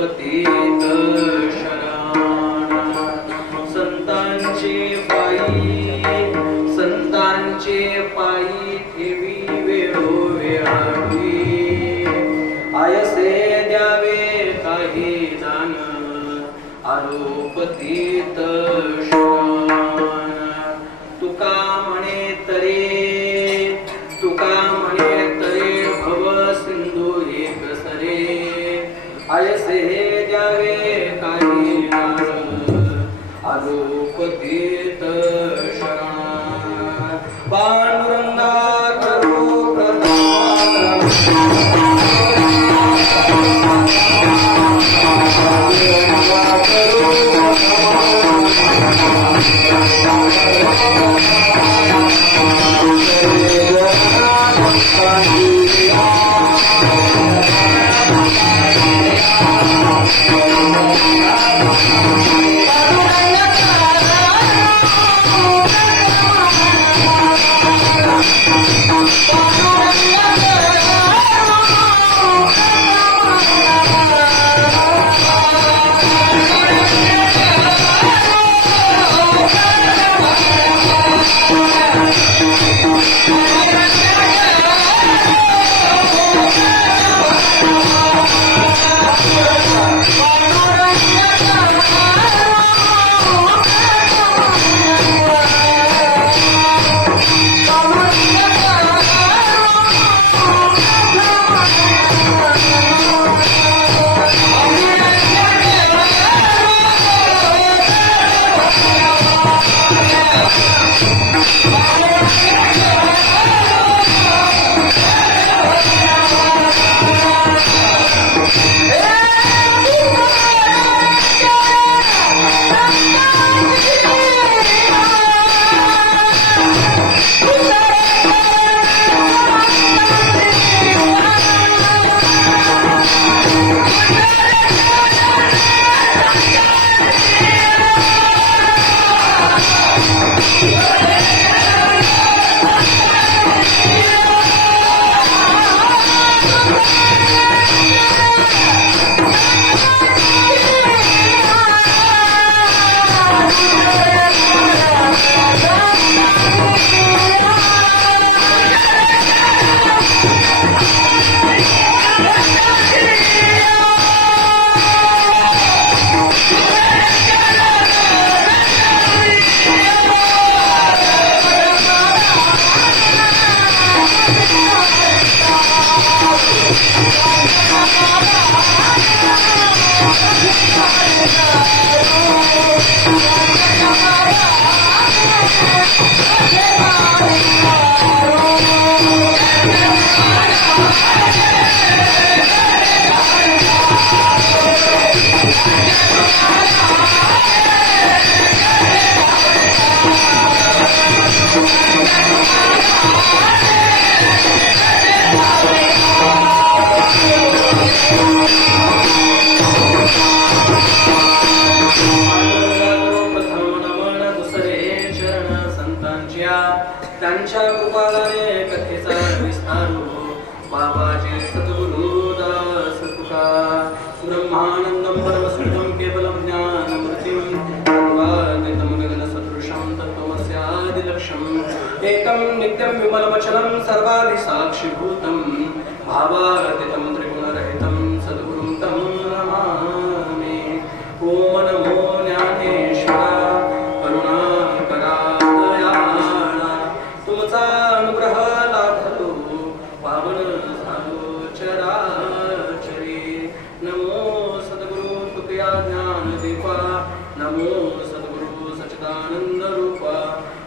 पतित शरण संतांचे पायी ठेवी वेळोवेळी आयसे द्यावे काही दान आरोपतीत शरण तुका म्हणे तरे भव सिंधू एक सरे आयसे द्यावे काही दान आरोपतीत शरण पांडुरंगा करो त्यांच्या कृपाने कथेचा विस्तार बाबाजी सद्गुरु दास तुका ब्रह्मानंदम परमसुखम केवलम ज्ञानमूर्तिम तद्वादितम गगन सदृशम तत्त्वमस्यादिलक्ष्यम एकम नित्यम विमलमचलम सर्वादि साक्षिभूतम भावातीतम त्रिगुणरहितम सद्गुरुं तं नमामि। ओम नमो ज्ञानेश्वरा करुणाकरा दयाळा तुमचा अनुग्रह लाभलो पावन झालो चराचरी। नमो सद्गुरु तुकया ज्ञानदीपा नमो सद्गुरु सच्चिदानंद रूपा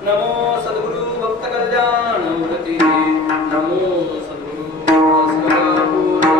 नमो सद्गुरु भक्त कल्याण मूर्ती नमो सद्गुरु भास्करा पूर्णा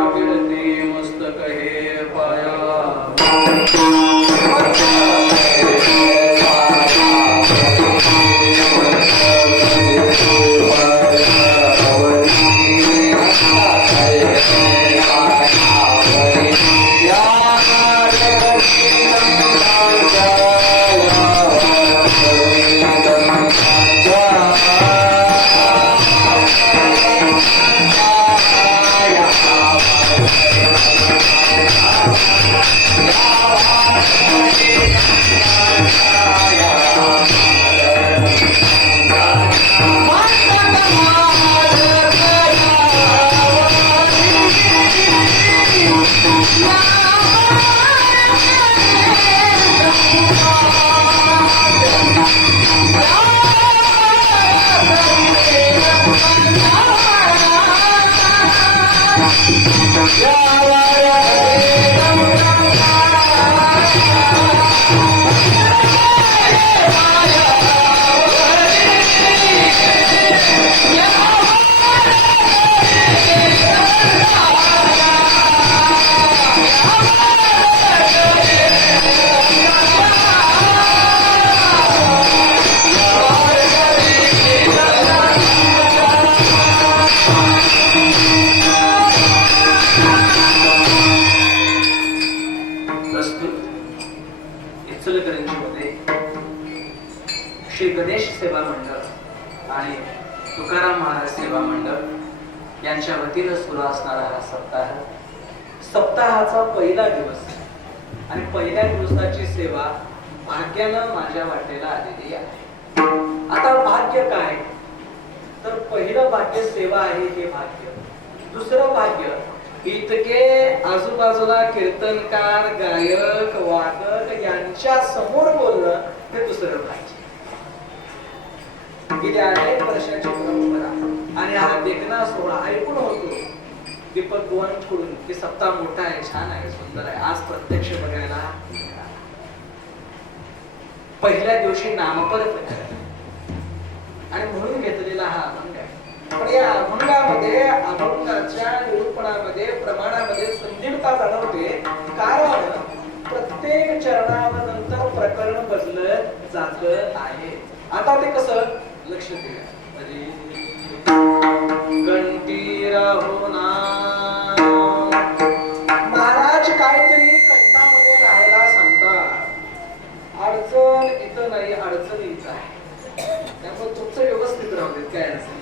श्री गणेश सेवा मंडळ आणि तुकाराम महाराज सेवा मंडळ यांच्या वतीनं सुरू असणारा हा सप्ताहाचा पहिला दिवस आणि पहिल्या दिवसाची सेवा भाग्यानं माझ्या वाटेला आलेली आहे. आता भाग्य काय? तर पहिलं भाग्य सेवा आहे हे भाग्य. दुसरं भाग्य इतके आजूबाजूला कीर्तनकार, गायक, वादक यांच्या समोर बोलणं हे दुसरं भाग्य. गेल्या अनेक वर्षाची परंपरा आणि हा देखणा सोहळा ऐकून होतो दीपक बुवांकडून की सप्ताह मोठा आहे, छान आहे, सुंदर आहे. आज प्रत्यक्ष बघायला पहिल्या दिवशी नामपरत आणि म्हणून घेतलेला हा अभंग आहे. पण या अभंगामध्ये अभंगाच्या निरूपणामध्ये प्रमाणामध्ये संदिग्धता जाणवते. कारण प्रत्येक चरणानंतर प्रकरण बदलत जात आहे. आता ते कसं लक्ष द्या. कंठी राहो ना महाराज काहीतरी कंठामध्ये राहायला सांगतात. अडचण इथं नाही, अडचण इथं आहे. त्यामुळे तुमचं व्यवस्थित राहू देत, काय अडचण.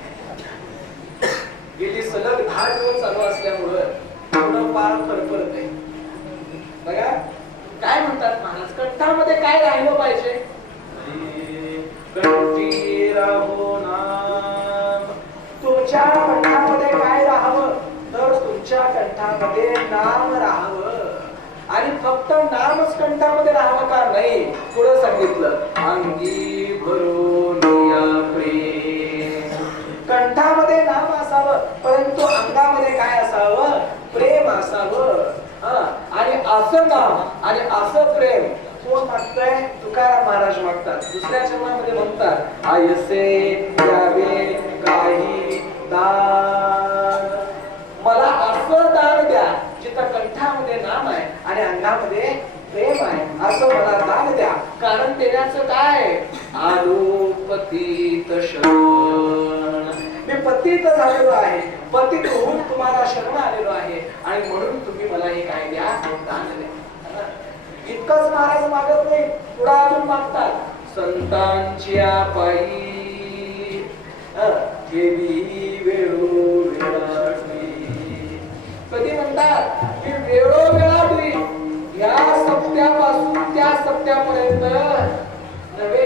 गेली सलग 10 दिवस चालू असल्यामुळं थोडं पार फरफरत आहे. बघा काय म्हणतात महाराज, कंठामध्ये काय राहिलं पाहिजे? कंठी राहो नाम. तुमच्या कंठामध्ये काय राहावं? तर तुमच्या कंठामध्ये नाम राहावं. आणि फक्त नामच कंठामध्ये राहावं का? नाही. पुढे सांगितलं अंगी भरून प्रेम. कंठामध्ये नाम असावं परंतु अंगामध्ये काय असावं? प्रेम असावं. आणि असं नाम आणि असं प्रेम कोण मागतंय? तुकाराम महाराज मागतात. दुसऱ्या चरणामध्ये म्हणतात आयसे द्यावे काही दान. मला असं दान द्या जिथं कंठामध्ये नाम आहे आणि अंगामध्ये प्रेम आहे, असं मला दान द्या. कारण देण्याचं काय? आलो पतित शरण. मी पतित झालेलो आहे, पतित होऊन तुम्हाला शरण आलेलो आहे आणि म्हणून तुम्ही मला हे काय द्या? दान द्या. इतकंच महाराज मागत नाही, पुढे अजून मागतात संतांच्या पायी ठेवी वेळोवेळी. कधी म्हणतात की वेळोवेळी या सप्त्यापासून त्या सप्त्यापर्यंत नव्हे,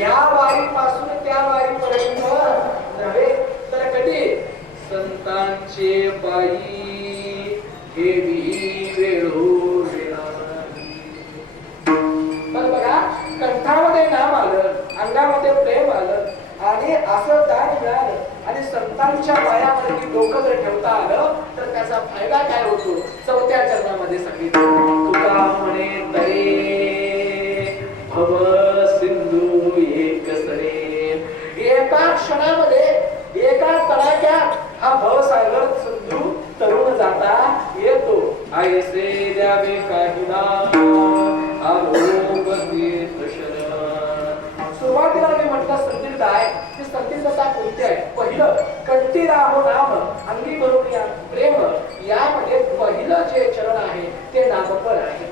या वारीपासून त्या वारीपर्यंत नव्हे, तर कधी? संतांचे पायी ठेवी वेळोवेळी. तर बघा कंठामध्ये नाम आलं, अंगामध्ये प्रेम आलं आणि असं दान मिळालं आणि संतांच्या पायावरती डोकं जर ठेवता आलं तर त्याचा फायदा काय होतो? चौथ्या चरणामध्ये सांगितलं तुका म्हणे तरे भव सिंधू एक सरे. एका क्षणामध्ये एका तडाख्यात हा भवसागर सिंधू तरुण जाता येतो. आयसे द्यावे काही सुरुवातीला मी म्हटलं संदिग्ध आहे. ती संदिग्धता कोणती आहे? पहिलं कंठी राहो नाम अंगी भरून या प्रेम. यामध्ये पहिलं जे चरण आहे ते नामपर आहे.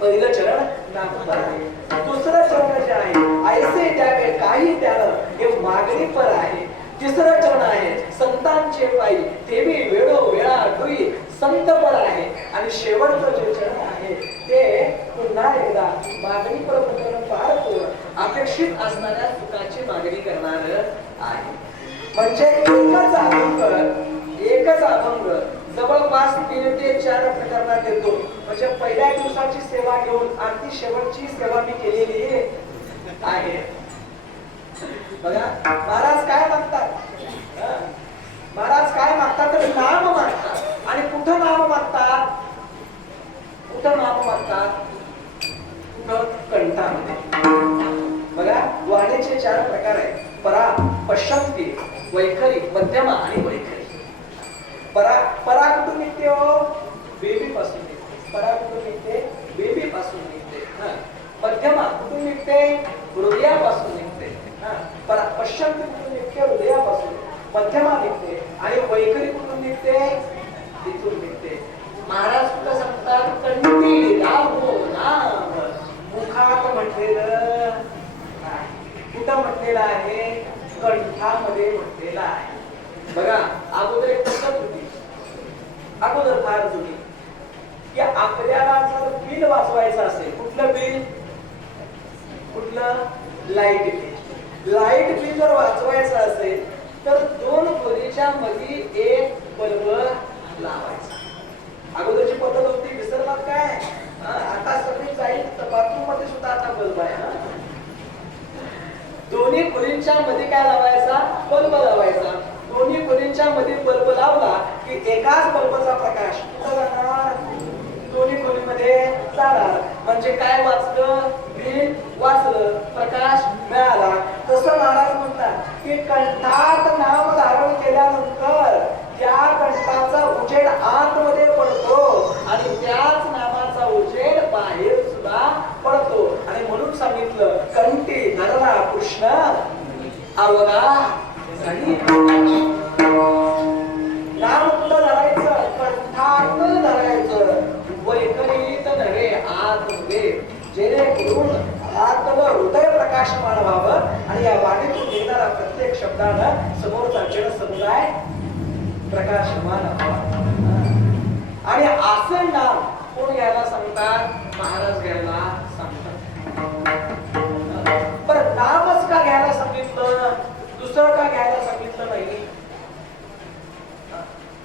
पहिलं चरण नामपर आहे. दुसरं चरण जे आहे ऐसे द्यावे काही द्यावं हे मागणी पर आहे. तिसरं चरण आहे संतांचे पायी तेवी वेळोवेळा डुई संतपर आहे. आणि शेवटचं जे चरण आहे ते पुन्हा एकदा मागणी पर प्रकरण पाहतो अपेक्षित असणाऱ्या सुखाची मागणी करणार आहे. म्हणजे एकच अभंग जवळपास 3 ते 4 प्रकरणात येतो. म्हणजे पहिल्या दिवसाची सेवा घेऊन अगदी शेवटची सेवा मी केलेली आहे. बघा महाराज काय मागतात, महाराज काय मागतात तर नाम मागतात. आणि कुठं नाम मागतात, कुठं नाम मागतात, कुठं कंठामध्ये. बघा वाणीचे 4 प्रकार आहेत. परा, पश्चंती, वैखरी, मध्यमा आणि वैखरी. परा कुठून निघते हो, बेबी पासून निघते. परा कुठून निघते, बेबी पासून निघते. मध्यमा कुठून निघते, हृदयापासून निघते. पश्चंती कुठून निघते, हृदयापासून. मध्यमा निघते. आणि वैखरी कुठून निघते, तिथून निघते. महाराज कुठं सांगतात, कंठी लावो नाम. मुखात म्हटलेलं कुठं म्हटलेलं आहे, कंठामध्ये म्हटलेलं आहे. बघा अगोदर एक पद्धत होती, अगोदर फार जुनी, की आपल्याला जर बिल वाचवायचं असेल, कुठलं बिल, कुठलं, लाईट बिल. लाईट बिल जर वाचवायचं असेल तर 2 खोलीच्या मध्ये एक बल्ब लावायचा. अगोदरची पद्धत होती, विसरलात काय? आता सगळी जाईल तर बाथरूम मध्ये सुद्धा आता बल्ब आहे. दोन्ही खोलींच्या मध्ये काय लावायचा, बल्ब लावायचा. दोन्ही खोलींच्या मध्ये बल्ब लावला की एकाच बल्बचा प्रकाश कुठं जाणार, दोन्ही खोलीमध्ये जाणार. म्हणजे काय वाचलं, बिल वाचलं, प्रकाश मिळाला. तसं महाराज म्हणतात की कंठात नाम धारण केल्यानंतर त्या कंठाचा उजेड आतमध्ये पडतो आणि त्याच नामाचा उजेड बाहेर सुद्धा पडतो. आणि म्हणून सांगितलं, कंठी धरला कृष्ण अवघा झाली. नाम कुठं धरायचं, कंठात धरायचं, वैखरीत नव्हे आतमध्ये. जेणेकरून आतलं हृदय प्रकाशमान व्हावं आणि या वाणीतून निघणारा प्रत्येक शब्दानं समोरचा जनसमुदाय प्रकाशमान व्हावा. आणि असं नाम कोण घ्यायला सांगतात, महाराज घ्यायला सांगतात. बरं नामच का घ्यायला सांगितलं, दुसरं का घ्यायला सांगितलं नाही?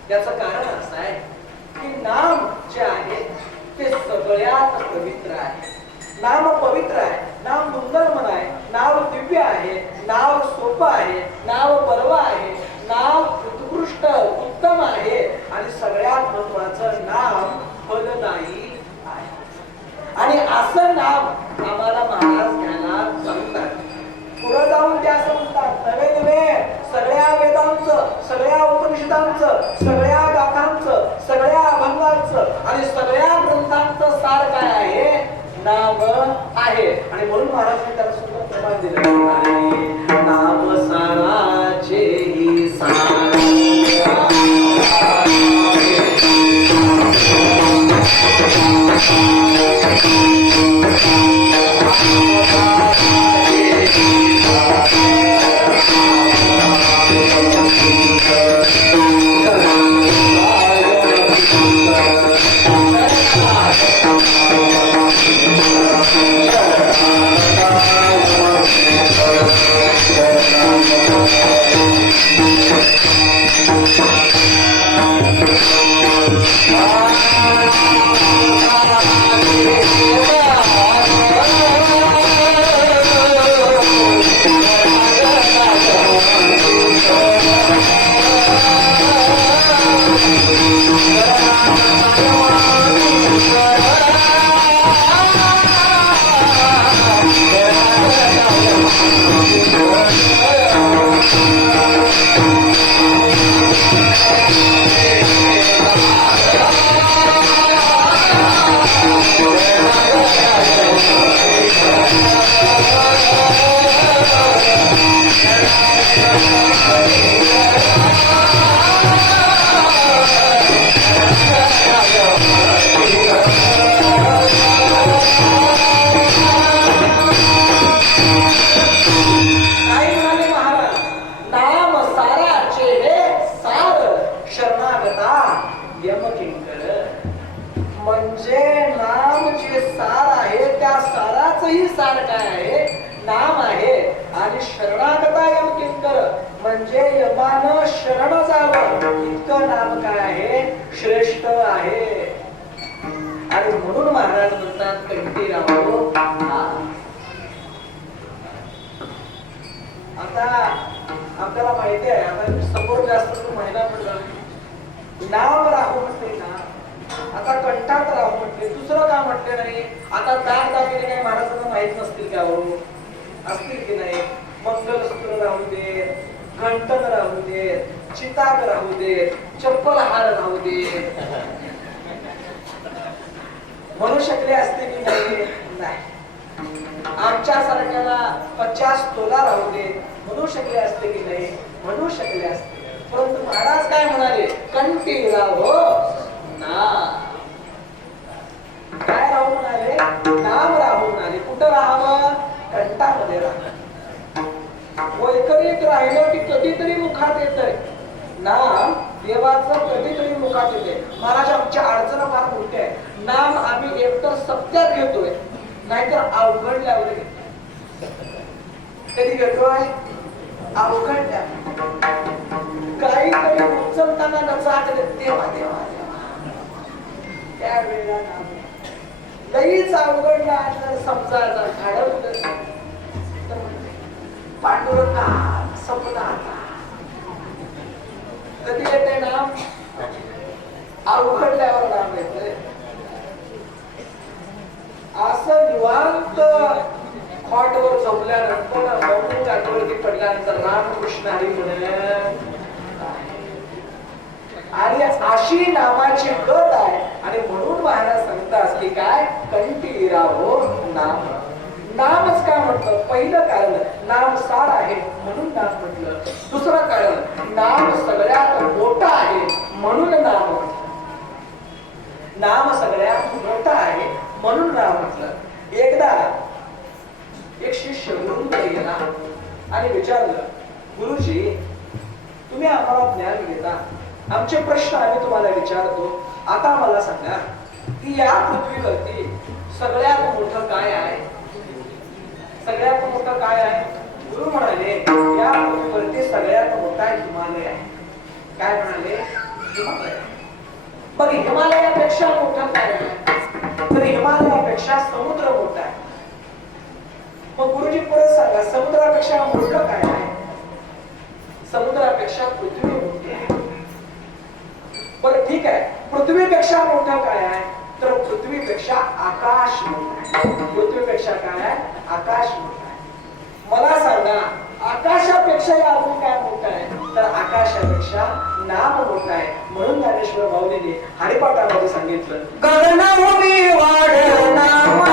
याचं कारण असं आहे की नाम जे आहे ते सगळ्यात पवित्र आहे. नाम पवित्र आहे, नाम सुंदरमन आहे, नाव दिव्य आहे, नाव सोपं आहे, नाव परवा आहे, नाव उत्कृष्ट उत्तम आहे. आणि सगळ्यात महत्वाचं नाम फलदायी आहे. आणि असं नाम आम्हाला महाराज घ्यायला सांगतात. पुढे जाऊन ते असं म्हणतात, नवे नवे सगळ्या वेदांचं, सगळ्या उपनिषदांचं, सगळ्या गाथांचं, सगळ्या अभंगांचं आणि सगळ्या ग्रंथांचं सार काय आहे, नाम आहे. आणि म्हणून महाराज त्याला सुद्धा प्रमाण दिलं, नाम साराचे ही सार. सार काय आहे, नाम आहे. आणि शरणागता यम किंकर, म्हणजे यमानं शरण जावं इतकं नाम काय आहे, श्रेष्ठ आहे. आणि म्हणून महाराज म्हणतात कंठी राहो. आता आपल्याला माहिती आहे, आता समोर जास्त महिना पडला नाम राहू म्हणते ना, आता कंठात राहू म्हटले, दुसरं का म्हटले नाही. आता दाग दागिने काही महाराजांना माहित नसतील का हो, असतील की नाही. मंगलसूत्र राहू दे, घंटन राहू दे, चिताग राहू दे, चप्पल हार राहू दे, म्हणू शकले असते की नाही. आमच्या सारख्याला 50 तोला राहू दे म्हणू शकले असते की नाही, म्हणू शकले असते. परंतु महाराज काय म्हणाले, कंठी राहो नाम. काय राहू म्हणाले, नाम राहू म्हणाले. कुठं राहावं, कंठामध्ये राहावं. वैकरिक राहिलं की कधीतरी मुखात येतंय नाम, देवाचं कधीतरी मुखात येते. महाराज आमच्या अडचण फार मोठी आहे, नाम आम्ही एकतर सत्यात घेतोय नाहीतर अवघडल्यावर घेतोय. कधी घेतोय, अवघडल्या. काहीतरी उचलताना नचाकले देवा देवा देवा, त्यावेळेला नाम लईच अवघडला. आणि समजा घडवलं पांडुरंगा सपना. कधी येते नाम, अवघडल्यावर नाम येते. असं निवांत खॉटवर झोपल्यानंतर मौन काठवरती पडल्यानंतर रामकृष्ण हरी म्हणे. आणि अशी नामाची गत आहे. आणि म्हणून महाराज सांगतात की काय, कंठी राहो नाम. नामच का म्हटलं, पहिलं कारण नाम सार आहे म्हणून नाम म्हटलं. दुसरं कारण नाम सगळ्यात मोठा आहे म्हणून नाम म्हटलं. नाम सगळ्यात मोठा आहे म्हणून नाम म्हटलं. एकदा एक शिष्य गुरुकडे गेला आणि विचारलं, गुरुजी तुम्ही आम्हाला ज्ञान देता, आमचे प्रश्न आम्ही तुम्हाला विचारतो. आता मला सांगा की या पृथ्वीवरती सगळ्यात मोठं काय आहे, सगळ्यात मोठं काय आहे. गुरु म्हणाले या पृथ्वीवरती सगळ्यात मोठा हिमालय आहे. काय म्हणाले, हिमालय. मग हिमालयापेक्षा मोठं काय आहे, तर हिमालयापेक्षा समुद्र मोठा आहे. मग गुरुजी परत सांगा, समुद्रापेक्षा मोठं काय आहे. समुद्रापेक्षा पृथ्वी मोठी आहे. बरं ठीक आहे, पृथ्वीपेक्षा मोठं काय आहे, तर पृथ्वीपेक्षा आकाश मोठं आहे. पृथ्वीपेक्षा काय आहे, आकाश मोठं आहे. मला सांगा आकाशापेक्षा अजून काय मोठं आहे, तर आकाशापेक्षा नाम मोठं आहे. म्हणून ज्ञानेश्वर माऊलीने हरिपाठामध्ये सांगितलं, गगनाभूमी वाढ नाम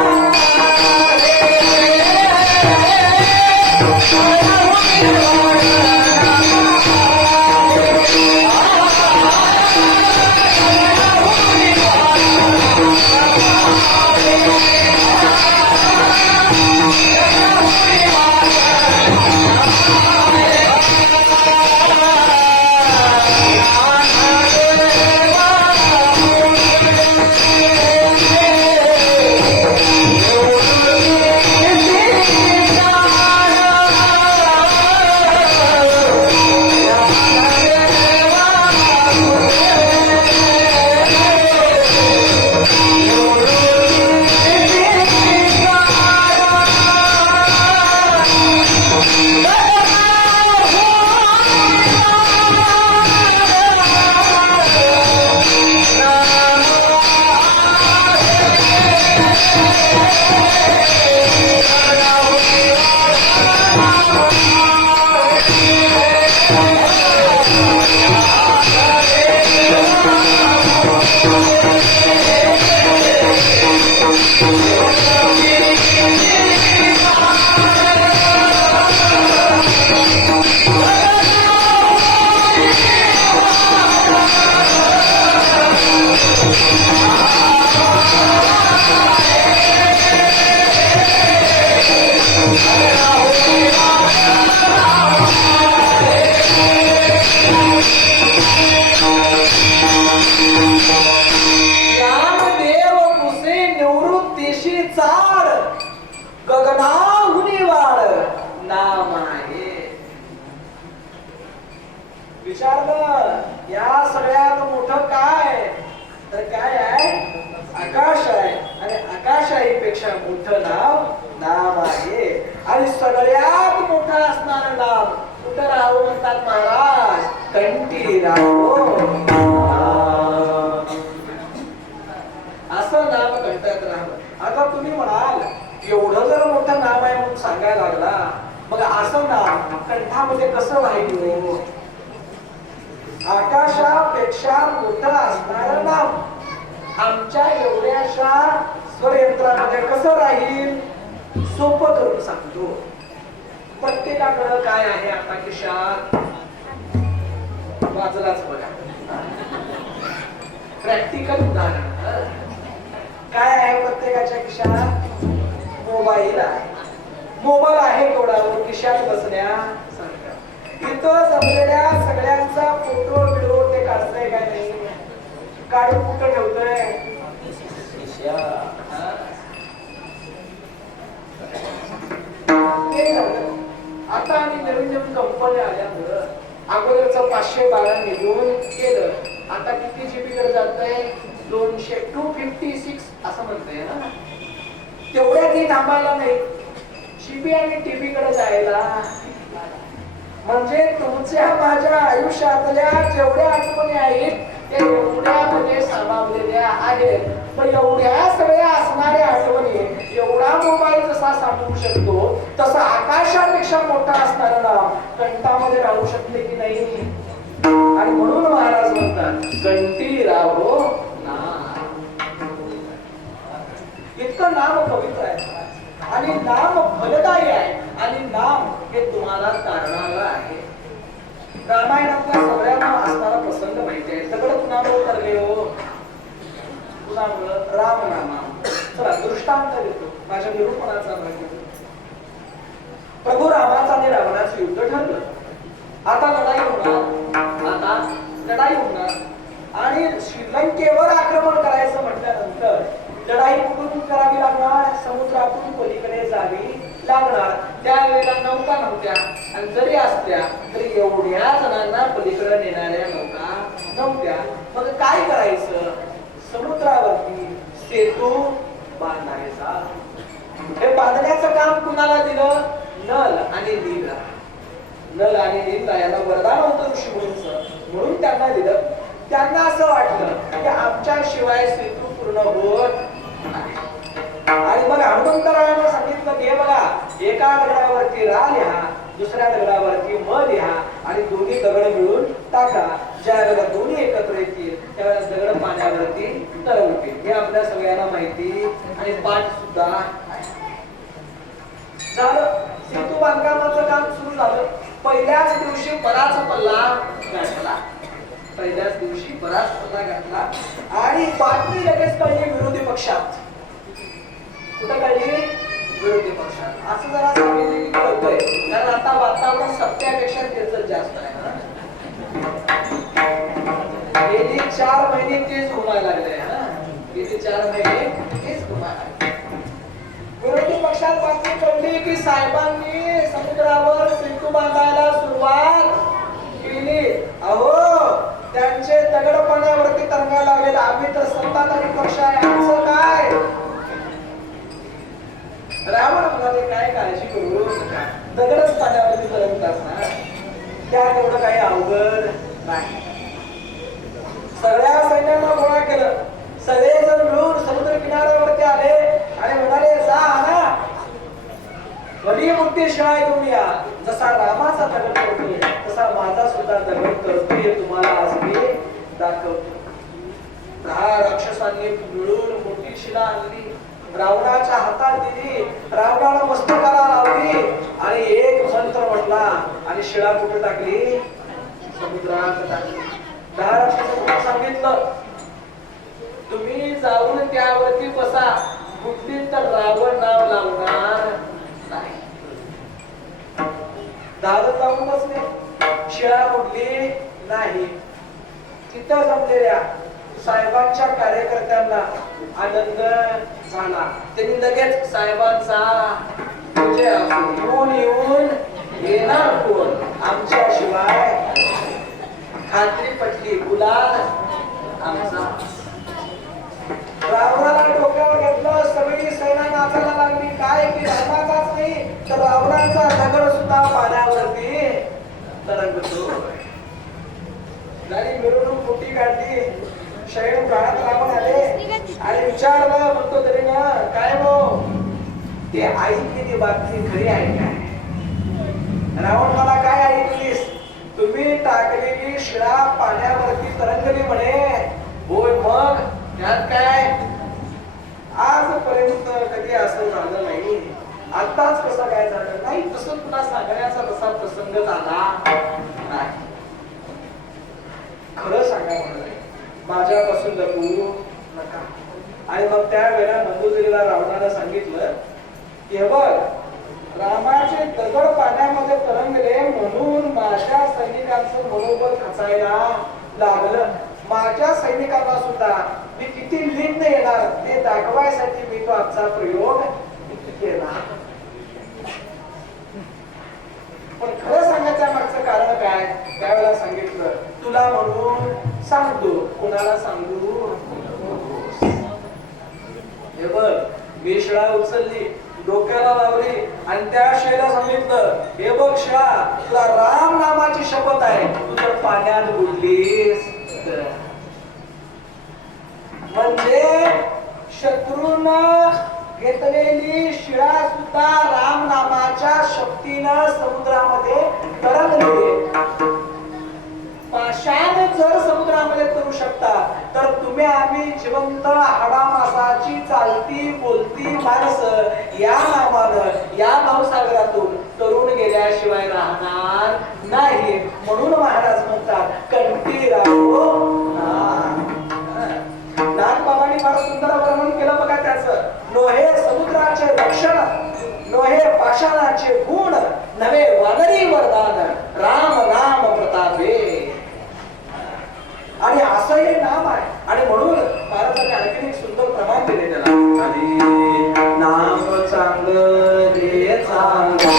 विचारलं या सगळ्यात मोठं काय, तर काय आहे, आकाश आहे. आणि आकाशाहीपेक्षा मोठं नाम आहे. आणि सगळ्यात मोठं असणारं नाम कुठं राहावं म्हणतात महाराज, कंठी राहावं. असं नाम कंठात राहावं. आता तुम्ही म्हणाल एवढं जर मोठं नाम आहे म्हणून सांगायला लागला, मग असं नाम कंठामध्ये कसं राहील? आकाशापेक्षा मोठं असणारं नाम आमच्या एवढ्याशा स्वरयंत्रामध्ये कसं राहील? सोपं करून सांगतो. प्रत्येकाकडं काय आहे आता खिशात? वाजलाच बघा. प्रॅक्टिकल उदाहरण काय आहे प्रत्येकाच्या खिशात? मोबाईल आहे. मोबाईल आहे कोणावर? खिशात बसण्यासारखा. इथं जमलेल्या सगळ्यांचा फोटो व्हिडिओ ते काढतंय काय नाही? काढून कुठं ठेवतोय? आता आणि नवीन नवीन कंपन्या आल्यामुळं अगोदरचं 512 निघून गेलं. आता किती जीबी कडे जातंय? 256 असं म्हणतंय ना. तेवढ्यातही थांबायला नाही, जीबी आणि टीबी कडे जायला. म्हणजे तुमच्या माझ्या आयुष्यातल्या जेवढ्या आठवणी आहेत त्या एवढ्यामध्ये सामावलेल्या आहेत. मग एवढ्या सगळ्या असणाऱ्या आठवणी एवढा मोबाईल जसा साठवू शकतो, तसा आकाशापेक्षा मोठा असणारा नाम कंठामध्ये राहू शकते की नाही? आणि म्हणून महाराज म्हणतात कंठी राहो नाम. इतकं नाम पवित्र आहे आणि नाम फलदायी आहे. आणि नाम हे तुम्हाला तारणारं आहे. रामायणातल्या सगळ्यांना असणारा प्रसंग माहिती आहे. सगळं कुणामुळे ठरले हो? कुणामुळं? राम नामा. चला दृष्टांत देतो माझ्या निरूपणाचा भाग. प्रभू रामाचा आणि रावणाचं युद्ध ठरलं. आता लढाई होणार आणि श्रीलंकेवर आक्रमण करायचं म्हटल्यानंतर लढाई कुठून करावी लागणार? समुद्रातून पलीकडे जावी लागणार. त्यावेळेला नौका नव्हत्या, आणि जरी असत्या तरी एवढ्या जणांना पलीकडे नेणाऱ्या नौका नव्हत्या. मग काय करायचं? समुद्रावरती सेतू बांधायचा. हे बांधण्याचं काम कुणाला दिलं? नल आणि नील. नल आणि नील याला वरदान होतं ऋषीमुनींचं, म्हणून त्यांना दिलं. त्यांना असं वाटलं की आमच्या शिवाय सेतू पूर्ण होत नाही. आणि मग हनुमंतरायानं सांगितलं की हे बघा, एका दगडावरती रा लिहा, दुसऱ्या दगडावरती म लिहा आणि दोन्ही दगड मिळून टाका. ज्या वेळेला दोन्ही एकत्र येतील त्यावेळेला दगड पाण्यावरती तरंगतील. हे आपल्या सगळ्यांना माहिती आणि पाठ सुद्धा झालं. सेतू बांधकामाचं काम सुरू झालं. पहिल्याच दिवशी बराच पल्ला गाठला. आणि बातमी लगेच कळली विरोधी पक्षात. कुठं कळली? विरोधी पक्षात. असं जरा कळतंय कारण आता वातावरण सत्यापेक्षा तेच जास्त आहे. गेली 4 महिने तेच घुमायला लागले. गेली 4 महिने तेच घुमायला लागले. विरोधी पक्षात बातमी कळली की साहेबांनी समुद्रावर सेतू बांधायला सुरुवात केली. अहो त्यांचे दगड पाण्यावरती तरंगायला लागले. आम्ही तर सत्ताधारी पक्ष आहे, आमचं काय? रावण म्हणाले काय काळजी करू नका, दगडच पाण्यावरती तरंगतात ना, त्यात एवढं काही अवघड नाही. सगळ्या सैन्यांना गोळा केलं. सगळेजण मिळून समुद्र किनाऱ्यावरती आले आणि म्हणाले जा ना, भली बुद्धी शिवाय घेऊन या. जसा रामाचा दगड करतोय तसा माझा सुद्धा दगड करतोय, तुम्हाला आज मी दाखवतो. 10 राक्षसांनी मिळून मोठी शिला आणली, रावणाच्या हातात दिली. रावणानं मस्तकाला लावली आणि एक मंत्र म्हटला आणि शिळा कुठे टाकली? समुद्रात टाकली. 10 राक्षसांनी सांगितलं तुम्ही जाऊन त्यावरती बसा, कुठली तर रावण नाव लावणार नाही. 10 जाऊन बसले. शिळा उडली नाही. तिथं जमलेल्या साहेबांच्या कार्यकर्त्यांना आनंद झाला. त्यांनी लगेच साहेबांचा येऊन येणार कोण आमच्या शिवाय. खात्री पटली, गुलाल आमचा. रावणाला डोक्यावर घेतलं, सगळी सेना नाचायला लागली. काय की रामाचाच नाही तर रावणाचा दगड सुद्धा पाण्यावरती तरंगतो. झाली मिरवणूक मोठी काढली. शयन प्राणात रावण आले आणि विचारलं, म्हणतो तरी ना काय भाऊ ते ऐकलेली बातमी खरी आहे काय? रावण मला काय ऐकलीस? तुम्ही टाकलेली शिळा पाण्यावरती तरंगली म्हणे. होय मग त्यात काय? आजपर्यंत कधी असं झालं नाही, आताच कसं काय झालं नाही तसं तुला सांगण्याचा तसा प्रसंग झाला नाही. खरं सांगा म्हणून माझ्यापासून लपवू नका. आणि मग त्यावेळेला मंदोदरीला रावणाला सांगितलं की हे बघ, रामाचे दगड पाण्यामध्ये तरंगले म्हणून माझ्या सैनिकांचं मनोबल खचायला लागलं. माझ्या सैनिकांना सुद्धा मी किती लिंग येणार ते दाखवायसाठी मी तो आजचा प्रयोग केला. पण खरं सांगायच्या मागचं कारण काय? त्यावेळेला सांगितलं तुला म्हणून सांगतो, कोणाला सांगू? हे बघ, मी शिळा उचलली, डोक्याला लावली आणि त्या शिळेला सांगितलं, हे बघ शिळा, तुला राम नामाची शपथ आहे, तू जर पाण्यात बुडलीस म्हणजे शत्रूनं घेतलेली शिळा सुद्धा राम नामाच्या शक्तीनं समुद्रामध्ये तरंगली. पाषाण जर समुद्रामध्ये करू शकता तर तुम्ही आम्ही जिवंत हाडामासाची चालती बोलती माणसं या नामानं या भावसागरातून तरुण गेल्याशिवाय राहणार नाही. म्हणून महाराज म्हणतात कंठी राहो नागबाबांनी फार सुंदर वर्णन केलं बघा त्याचं. नोहे समुद्राचे रक्षण, नोहे पाषाणाचे गुण, नवे वानरी वरदान, राम नाम प्रतापे. आणि असं हे नाम आहे. आणि म्हणून महाराजांनी आणखी एक सुंदर प्रमाण दिले त्याला, नाम चांगलं रे चांगलं.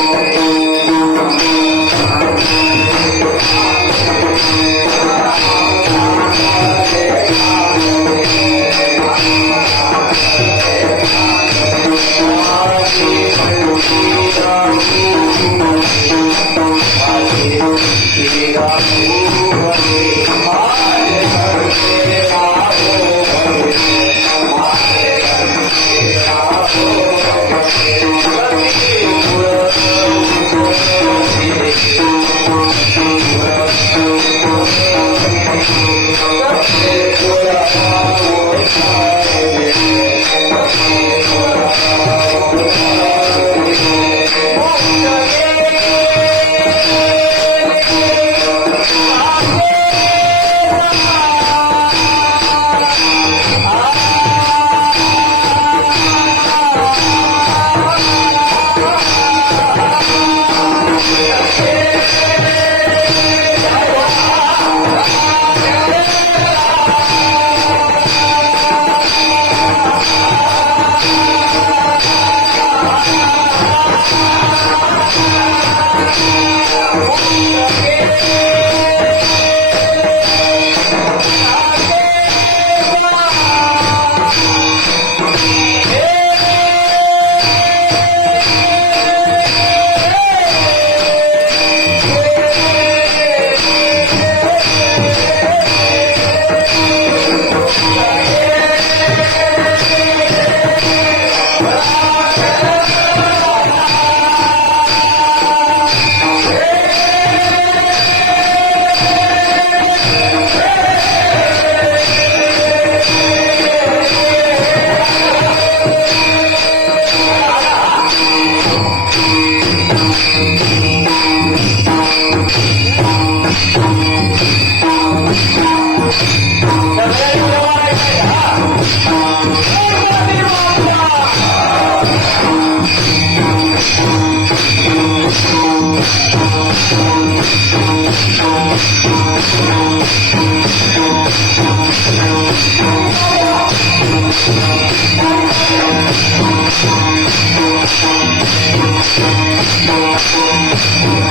Thank you.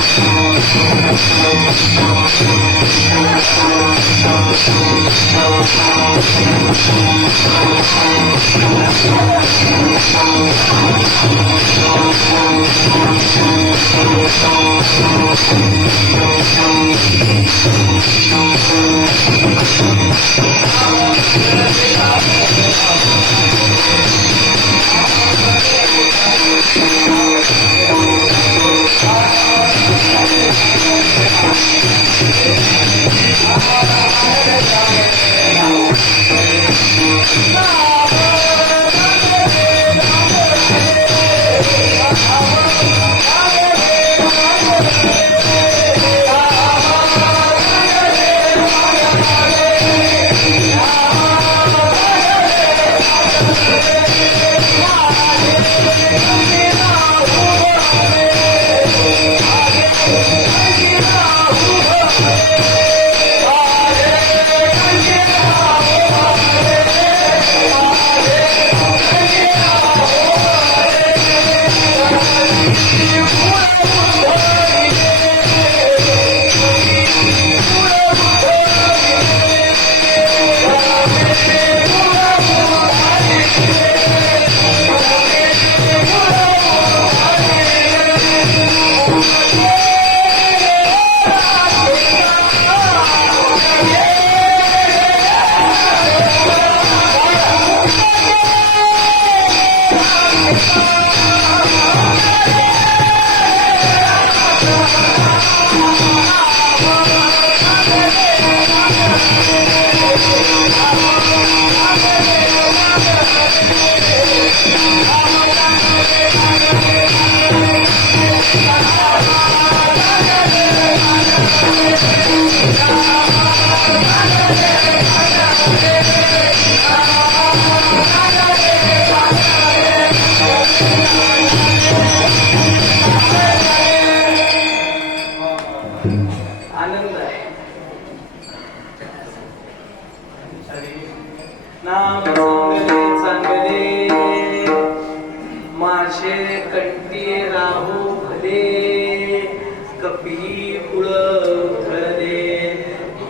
आनंद आहे. नाम चांगले चांगले माझे कंठी राहू भले, कपी कुळ धरले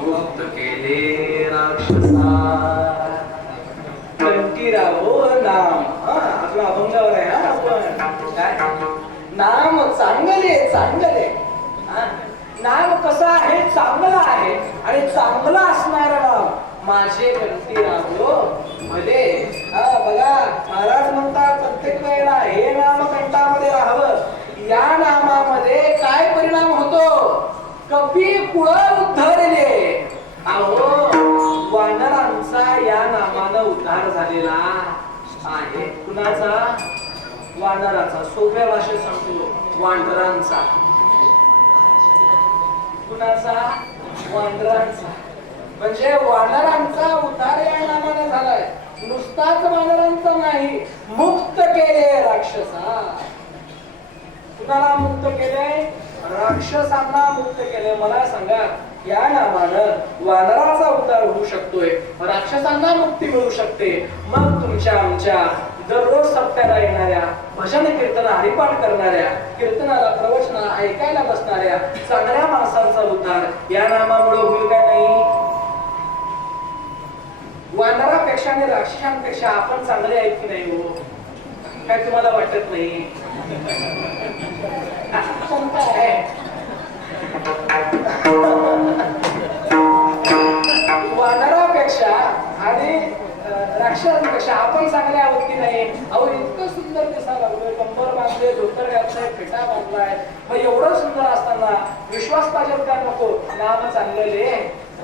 मुक्त केले राक्षसा. कंठी राहो नाम, आपला अभंगावर आहे. आपण काय नाम चांगले चांगले, नाम कसं आहे? चांगलं आहे. आणि चांगलं असणारं नाम माझे कंठी राहो भले. बघा महाराज म्हणतात प्रत्येक वेळेला हे नाम कंठामध्ये राहावं. या नामामध्ये काय परिणाम होतो? कपी कुळ उद्धरले. अहो वानरांचा या नामानं उद्धार झालेला आहे. कुणाचा? वानराचा. सोप्या भाषेत सांगतो, वानरांचा. कुणाचा? वानरांचा. म्हणजे वानरांचा उद्धार या नामाने झालाय. नुसताच वानरांचा नाही, मुक्त केले राक्षसा. कुणाला मुक्त केले? राक्षसांना मुक्त केले. मला सांगा, या नामानं वानराचा उद्धार होऊ शकतोय, राक्षसांना मुक्ती मिळू शकते. मग तुमच्या आमच्या दररोज सप्त्याला येणाऱ्या, भजन कीर्तन हरिपाठ करणाऱ्या, कीर्तनाला प्रवचन ऐकायला बसणाऱ्या चांगल्या माणसांचा उद्धार या नामामुळे होईल का नाही? वानरापेक्षा आणि राक्षसांपेक्षा आपण चांगले आहेत की नाही हो? काय तुम्हाला वाटत नाही? शंका आहे. वानरापेक्षा आणि राक्षसांपेक्षा आपण चांगले आहोत की नाही? अहो इतकं सुंदर दिसायला लागलोय, कंबर बांधले, धोतर घातलाय, फेटा बांधलाय. मग एवढं सुंदर असताना विश्वास पाहिजे का नको? नाम चांगलेले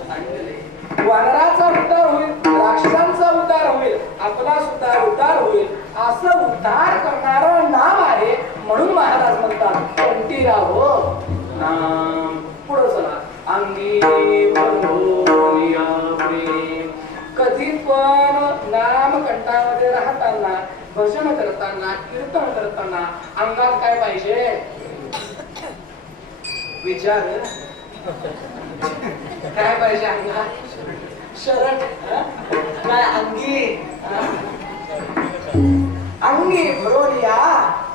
चांगलेले. वानराचा उद्धार होईल, राक्षसांचा उद्धार होईल, आपला सुद्धा उद्धार होईल. असं उद्धार करणारं नाम आहे. म्हणून महाराज म्हणतात कंठी राहो नाम. पुढे चला. अंगी बंधोनिया प्रेम. कधी पण नाम कंठामध्ये राहताना, भजन करताना, कीर्तन करताना अंगात काय पाहिजे? विचार. काय पाहिजे अंगात? शरण. काय अंगी? अंगी भरून या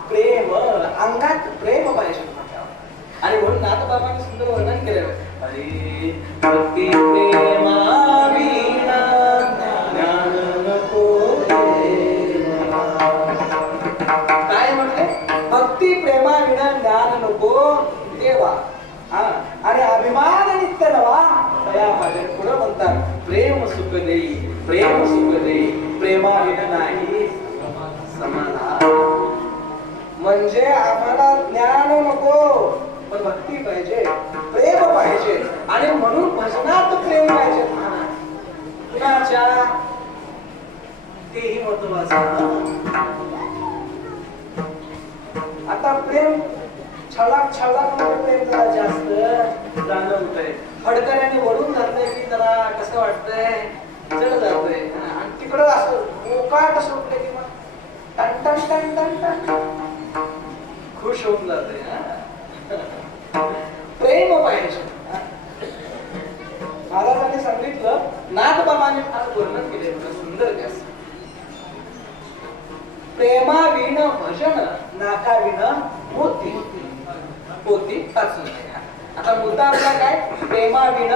प्रेम. अंगात प्रेम पाहिजे. आणि म्हणून नाथबाबांनी सुंदर वर्णन केलं. हरी भक्ती प्रेमाविना ज्ञान नको देवा. काय म्हटले? भक्ती प्रेमाविना ज्ञान नको देवा. आणि अभिमान नित्य नवा दया माझे. पुढे म्हणतात प्रेम सुख देई, प्रेम सुख देई, प्रेमाविना नाही समाधान. म्हणजे आम्हाला ज्ञान नको पण भक्ती पाहिजे, प्रेम पाहिजे. आणि म्हणून भजनात प्रेम पाहिजे कुणाच्या, तेही महत्वाचं. आता प्रेम छळाक प्रेम जरा जास्त जाणवतंय. फडकऱ्याने वळून धरलंय की जरा कसं वाटतंय, जड जातंय. आणि तिकडं असं मोकाट सुटलं की मग टन टन टन टन टन खुश होऊन जाते. प्रेम पाहिजे. महाराजांनी सांगितलं, नाथबाबांनी फार वर्णन केले सुंदर त्यास. प्रेमाविन भजन नाकाविन मोती. पोती वाचून. आता मुद्दा आपला काय? प्रेमाविन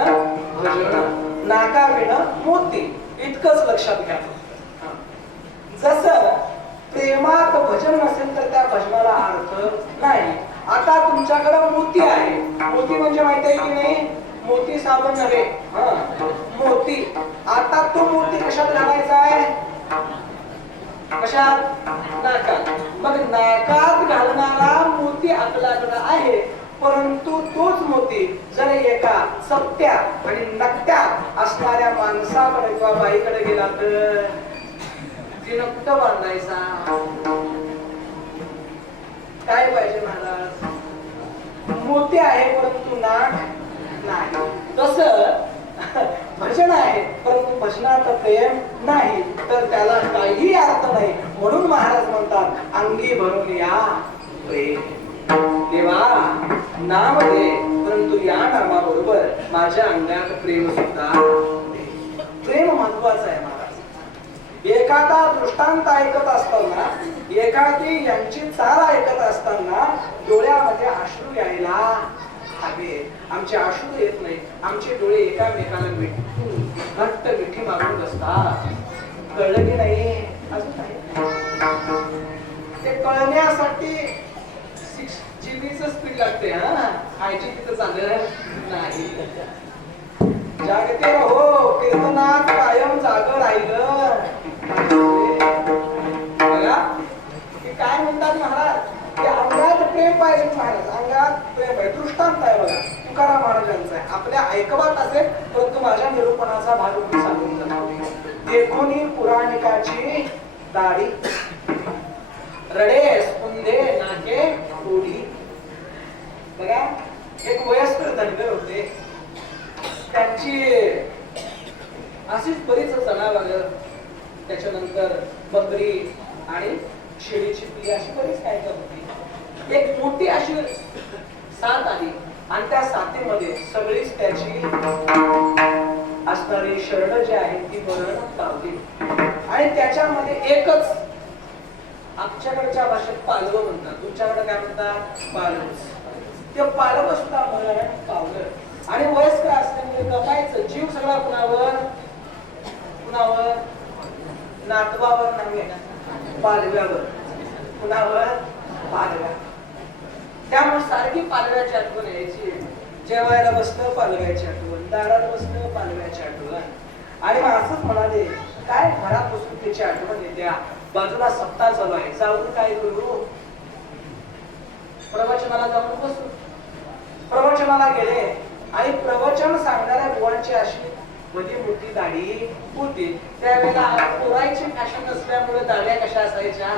भजन नाकाविन मोती. इतकंच लक्षात घ्या. जसं प्रेमात भजन नसेल तर त्या भजनाला अर्थ नाही. आता तुमच्याकडे मोती आहे. मोती म्हणजे माहिती आहे की नाही? मोती साबण नव्हे, मोती. आता तो मोती कशात घालायचा आहे? कशात? नाकात. मग नाकात घालणारा मोती आपल्याकडे आहे, परंतु तोच मोती जर एका सत्या आणि नकट्या असणाऱ्या माणसाकडे किंवा बाईकडे गेला तर तिनं कुठं बांधायचा? काय पाहिजे महाराज? मोती आहे परंतु नाक नाही. तसं भजन आहे परंतु भजनात प्रेम नाही तर त्याला काही अर्थ नाही. म्हणून महाराज म्हणतात अंगी भरून या प्रेम. देवा नाम दे, परंतु या नामाबरोबर माझ्या अंगात प्रेम सुद्धा. प्रेम महत्वाचं आहे महाराज. एखादा दृष्टांत ऐकत असताना, एखादी यांची चाल ऐकत असताना डोळ्यामध्ये अश्रू यायला हवे. आमचे अश्रू येत नाही. आमचे डोळे एकामेकाला मिठून घट्ट मिठी मारून बसतात. कळलं की नाही? अजून नाही. ते कळण्यासाठी 6GB स्पीड लागते. 5G तिथं चाललं नाही. जागते रहो कीर्तनात कायम जाग राहिलं. बघा काय म्हणतात महाराज? की अंगात प्रेम पाहिजे महाराज. अंगात प्रेम आहे. दृष्टांत आहे बघा तुकाराम महाराजांचा आहे. आपल्या ऐकवात असेल परंतु माझ्या निरूपणाचा भाग मी सांगून जातो. देखोनी पुराणिकाची दाढी रडे स्पुंदे नाके ओढी. बघा एक वयस्कर धनगर होते. त्यांची अशीच बरीच जनावर, त्याच्यानंतर बकरी आणि शेळीची पिल्ली अशी बरीच काय होती. एक मोठी अशी साथ आली आणि त्या साथीमध्ये सगळीच त्याची असणारी शरड जी आहे ती मरण पावली. आणि त्याच्यामध्ये एकच, आमच्याकडच्या भाषेत पालव म्हणतात, तुमच्याकडे काय म्हणतात? पालव. ते पालव सुद्धा मरण पावलं. आणि वयस्कर असल्यामुळे गपायचं. जीव सगळा कुणावर? कुणावर? नातवावर नव्हे, पालव्यावर. कुणावर? पालव्या. त्यामुळे सारखी पालव्याची आठवण यायची. जेवायला बसलं पालव्याची आठवण, दारात बसलं पालव्याची आठवण. आणि मग असंच म्हणाले काय घरात बसून त्याची आठवण येत्या. बाजूला सप्ताह चालू आहे, जाऊन काय करू? प्रवचनाला जाऊन बसू. प्रवचनाला गेले आणि प्रवचन सांगणाऱ्या बुवांची अशी मध्ये मोठी दाढी होती. त्यावेळेला कोरायची फॅशन नसल्यामुळे दाढ्या कशा असायच्या?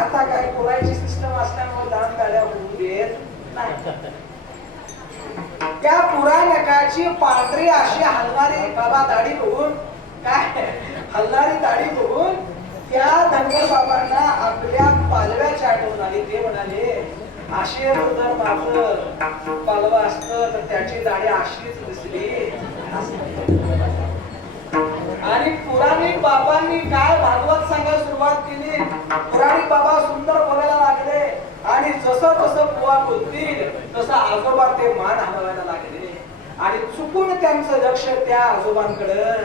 आता काय कोरायची सिस्टम असल्यामुळे लहान दाढ्या होऊ देत नाही. त्या पुराणकाची पांढरी अशी हलणारी बाबा दाढी बघून, काय हलणारी दाढी बघून त्या धनगर बाबांना आपल्या पालव्याची आठवण आली. ते म्हणाले असे जर माझं पालवा असतं तर त्याची दाढी अशीच दिसली. आणि पुराणिक बाबांनी काय भागवत सांगायला सुरुवात केली. पुराणिक बाबा सुंदर बोलायला लागले आणि जसं जसं बुवा बोलतील तसा आजोबा ते मान हलवायला लागले आणि चुकून त्यांचं लक्ष त्या आजोबांकडं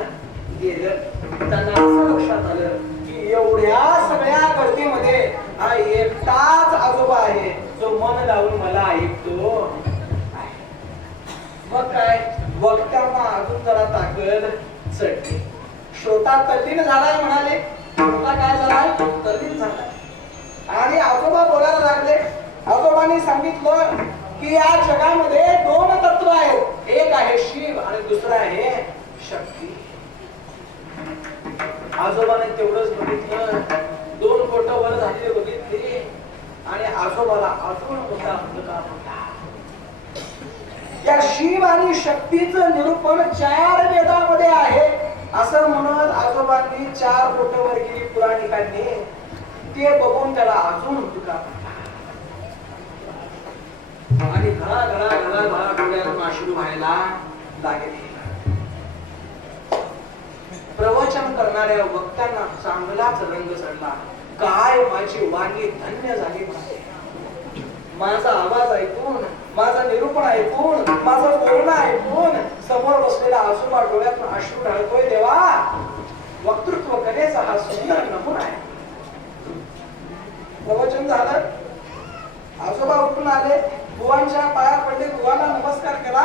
गेलं. त्यांना असं लक्षात आलं की एवढ्या सगळ्या गर्दीमध्ये हा एकटाच आजोबा आहे जो मन लावून मला ऐकतो. मग काय वक्त्यांना अजून जरा ताकद चढली. श्रोता तल्लीन झालाय म्हणाले. श्रोता काय झालाय? तल्लीन झालाय. आणि आजोबा बोलायला लागले. आजोबांनी सांगितलं की या जगामध्ये दोन तत्व आहेत. एक आहे शिव आणि दुसरं आहे शक्ती. आजोबाने तेवढंच बघितलं. दोन बोट वर झालेले बघितली आणि आजोबाला अजून मोठा अंधकार होता. या शिव आणि शक्तीचं निरूपण 4 वेदामध्ये आहे असं म्हणत आजोबांनी 4 बोट वर केली पुराणिकांनी. ते बघून त्याला अजून अंधकार आणि घळा घळा घळा घळा डोळ्यातून अश्रू व्हायला लागले. प्रवचन करणाऱ्या वक्त्यांना चांगलाच रंग चढला. काय माझी वाणी धन्य झाली म्हणाले. माझा आवाज ऐकून, माझं निरूपण ऐकून, माझं बोलणं ऐकून समोर बसलेला आजोबा डोळ्यातून अश्रू ढाळतोय. देवा, वक्तृत्व कलेचा हा सुंदर नमुना आहे. प्रवचन झालं. आजोबा उठून आले. बुवांच्या पाया पडले. बुवाला नमस्कार केला.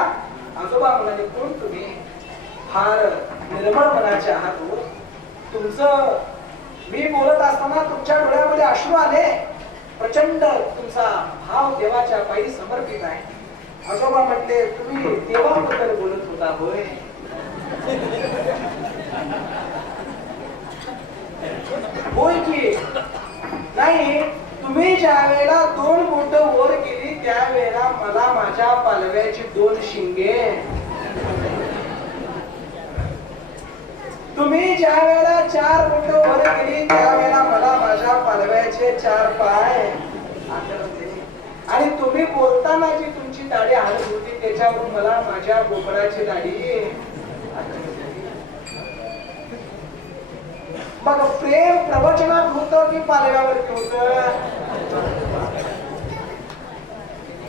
आजोबा म्हणाले, कोण तुम्ही? फार निर्मळ मनाचे आहात हो. तुमचं मी बोलत असताना तुमच्या डोळ्यामध्ये अश्रू आले. प्रचंड तुमचा भाव देवाच्या पायी समर्पित आहे. आजोबा म्हटले, तुम्ही देवाबद्दल बोलत होता होय? होय की नाही? तुम्ही ज्या वेळेला 2 बोट वर केली त्यावेळेला मला माझ्या पालव्याची 2 शिंगे, तुम्ही ज्या वेळेला 4 बोट वर केली त्यावेळेला मला माझ्या पालव्याचे 4 पाय आठवले. आणि तुम्ही बोलताना जी तुमची दाढी हलत होती त्याच्यावरून मला माझ्या बोकडाची दाढी आठवली. मग प्रेम प्रवचनात होतं की पालव्यावरती होतं?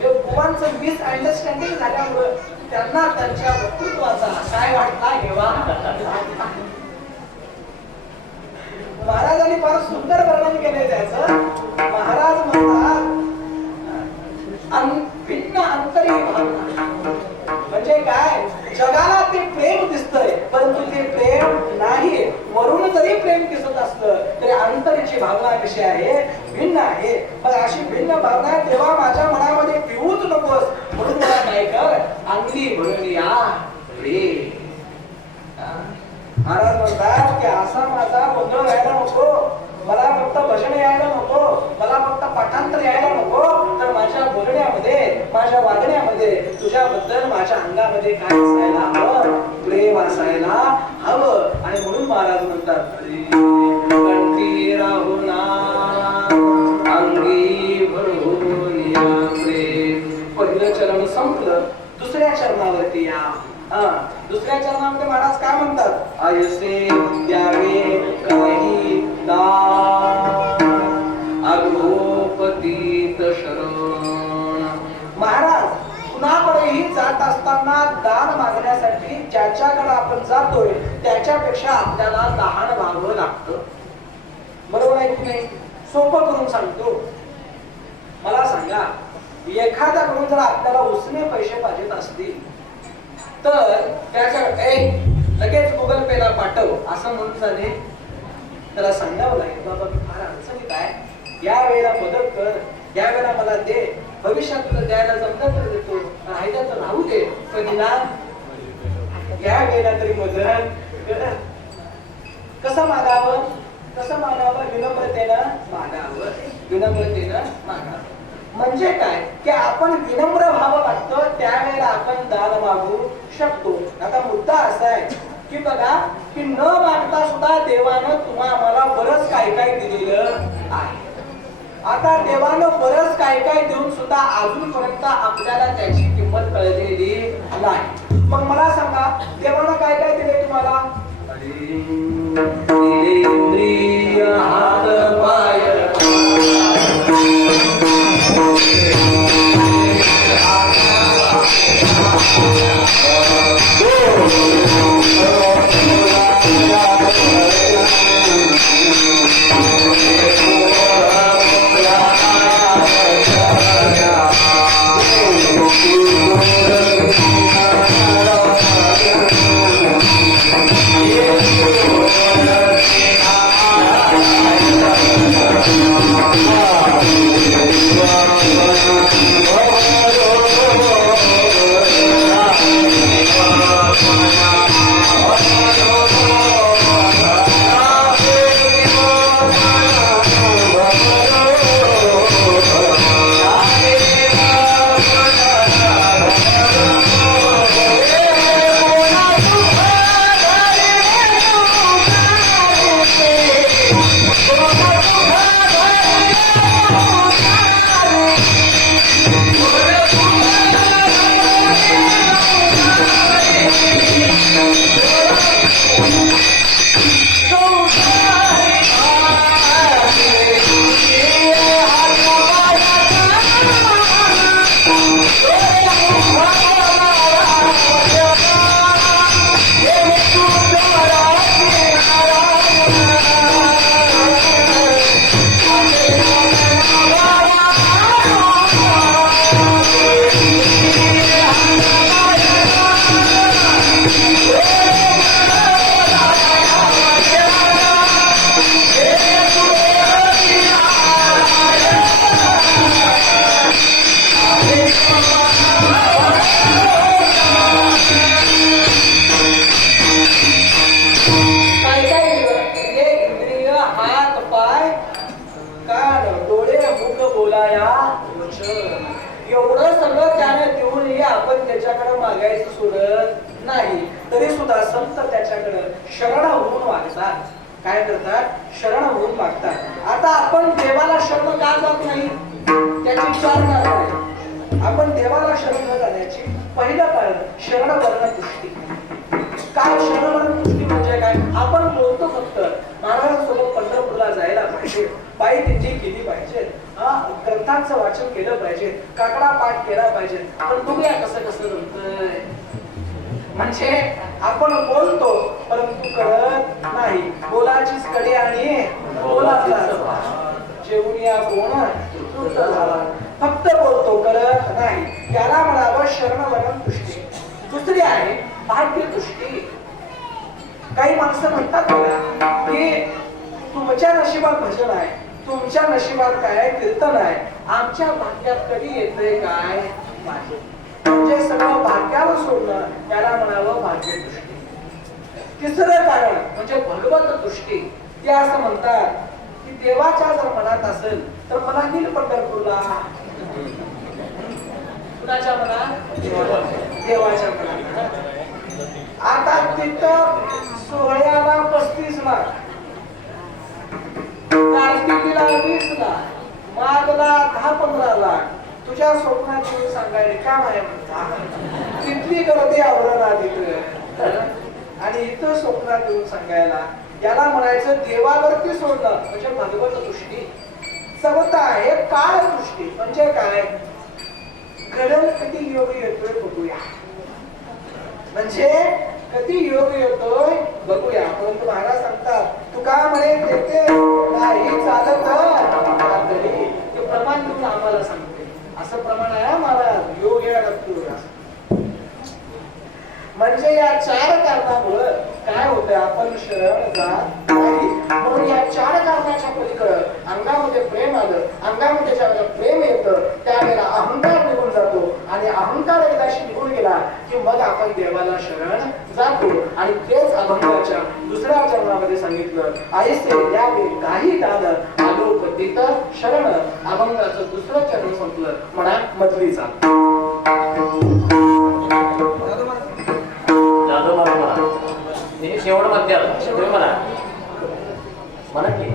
बुवांचं मिसअंडरस्टँडिंग झाल्यामुळं त्यांना त्यांच्या वक्तृत्वाचा काय वाटला हेवा. महाराजांनी फार सुंदर वर्णन केले त्याचं. महाराज म्हणतात भिन्न अंतरी भावना म्हणजे काय? जगाला ते प्रेम दिसतंय परंतु ते प्रेम नाही. वरून जरी प्रेम दिसत असलं तरी अंतरीची भावना कशी आहे? भिन्न आहे. मग अशी भिन्न भावना तेव्हा माझ्या मनामध्ये पिऊच नकोस. म्हणून मला काय कर, अंगली भरून या रे. महाराज म्हणतात की असा माझा गोंधळ व्हायला नको. मला फक्त भजन यायला नको, मला फक्त पाठांतर यायला नको, तर माझ्या बोलण्यामध्ये, माझ्या वागण्यामध्ये तुझ्याबद्दल माझ्या अंगामध्ये काय असायला हवं? प्रेम असायला हवं. आणि म्हणून महाराज म्हणतात कंठी राहुना अंगी भरून या प्रेम. पहिलं चरण संपलं. दुसऱ्या चरणावरती या. दुसऱ्या चरणामध्ये महाराज काय म्हणतात? आयसे द्यावे काही दान अघोपतीत शरण. महाराज कुणाकडेही जात असताना दान मागण्यासाठी ज्याच्याकडे आपण जातोय त्याच्यापेक्षा आपल्याला लहान व्हावं लागतं. बरोबर आहे की नाही? सोपं करून सांगतो. मला सांगा, एखाद्याकडून जर आपल्याला उसने पैसे पाहिजेत असतील तर त्याच्या लगेच गुगल पेला पाठव असं म्हणून झाले त्याला सांगावं लागेल, बाबा मी फार अडचणीत आहे, या वेळेला मदत कर, या वेळेला मला दे, भविष्यात तुला द्यायला जमलं तर देतो, राहिलं तर राहू दे, पण या वेळेला तरी मदत कर. कसं मागावं? कसं मागावं? विनम्रतेनं मागावं. विनम्रतेनं मागावं म्हणजे काय की आपण विनम्र व्हावं लागतं. त्यावेळेला आपण दान मागू शकतो. आता मुद्दा असा आहे की बघा की न मागता सुद्धा देवानं आम्हाला बरंच काय काय दिलेलं आहे. आता देवानं बरंच काय काय देऊन सुद्धा अजूनपर्यंत आपल्याला त्याची किंमत कळलेली नाही. मग मला सांगा, देवानं काय काय दिले तुम्हाला? हात पाय बोलाया वचन. एवढं सगळं त्याने देऊनही आपण त्याच्याकडे मागायचं सोडत नाही. तरी सुद्धा संत त्याच्याकडे शरण होऊन वागतात. काय करतात? शरण होऊन वागतात. आता आपण देवाला शरण का जात नाही त्याची विचार करा. आपण देवाला शरण न जाण्याची पहिलं कारण शरण वर्ण दृष्टी. काय शरण वर्ण दृष्टी म्हणजे काय? आपण बोलतो फक्त महाराजांसोबत पंढरपूरला जायला पाहिजे, पायी दिंडी केली पाहिजे, ग्रंथांचं वाचन केलं पाहिजे, काकडा पाठ केला पाहिजे. पण बघूया कसं कसं जमतंय. म्हणजे आपण बोलतो परंतु करत नाही. बोलाचीच कडी आणि बोलाचा जेवून या कोण तृप्त झाला. फक्त बोलतो करत नाही. याला म्हणावं शरण वरण दृष्टी. दुसरी आहे भाग्य दृष्टी. काही माणसं म्हणतात की तुमच्या नशिबात भजन आहे, तुमच्या नशिबात काय कीर्तन आहे, आमच्या भाग्यात कधी येतंय काय नाही. म्हणजे सगळं भाग्यावर सोडणं त्याला म्हणावं भाग्य दृष्टी. तिसरं कारण म्हणजे भगवत दृष्टी. ते असं म्हणतात की देवाच्या जर मनात असेल तर मला नील पंढरपूरला. कुणाच्या मनात? देवाच्या मनात. आता तिथं सोहळ्याला 35 लाख, कार्तिकीला 20 लाख, माघला 10-15 लाख. तुझ्या स्वप्नात येऊन सांगायला काम आहे म्हणता. तिथली गर्दी आवरण तिथं आणि इथं स्वप्नात येऊन सांगायला. याला म्हणायचं देवावरती सोडणं म्हणजे भगवत दृष्टी. चौथा आहे काळ दृष्टी. म्हणजे काय? घडल कधी योग येतोय बघूया. म्हणजे कधी योग येतोय बघूया. परंतु महाराज सांगतात तुका म्हणे ते नाही चालत ते प्रमाण देऊन आम्हाला सांगते. असं प्रमाण आहे महाराज. योग यायला लागतो. म्हणजे या 4 कारणामुळे काय होतं? आपण शरण जात नाही. म्हणून या 4 कारणाच्या पलीकडे अंगामध्ये प्रेम आलं. अंगामध्ये ज्यावेळेला प्रेम येतं त्यावेळेला अहंकार निघून जातो आणि अहंकार एकदाशी निघून गेला की मग आपण देवाला शरण जातो. आणि तेच अभंगाच्या दुसऱ्या चरणामध्ये सांगितलं आईसे द्यावे काही दान आलो पतित शरण. अभंगाचं दुसरं चरण संपलं. म्हणा मधलीचा जाधव मला शेवट मध्ये आलं. तुम्ही म्हणा म्हणा की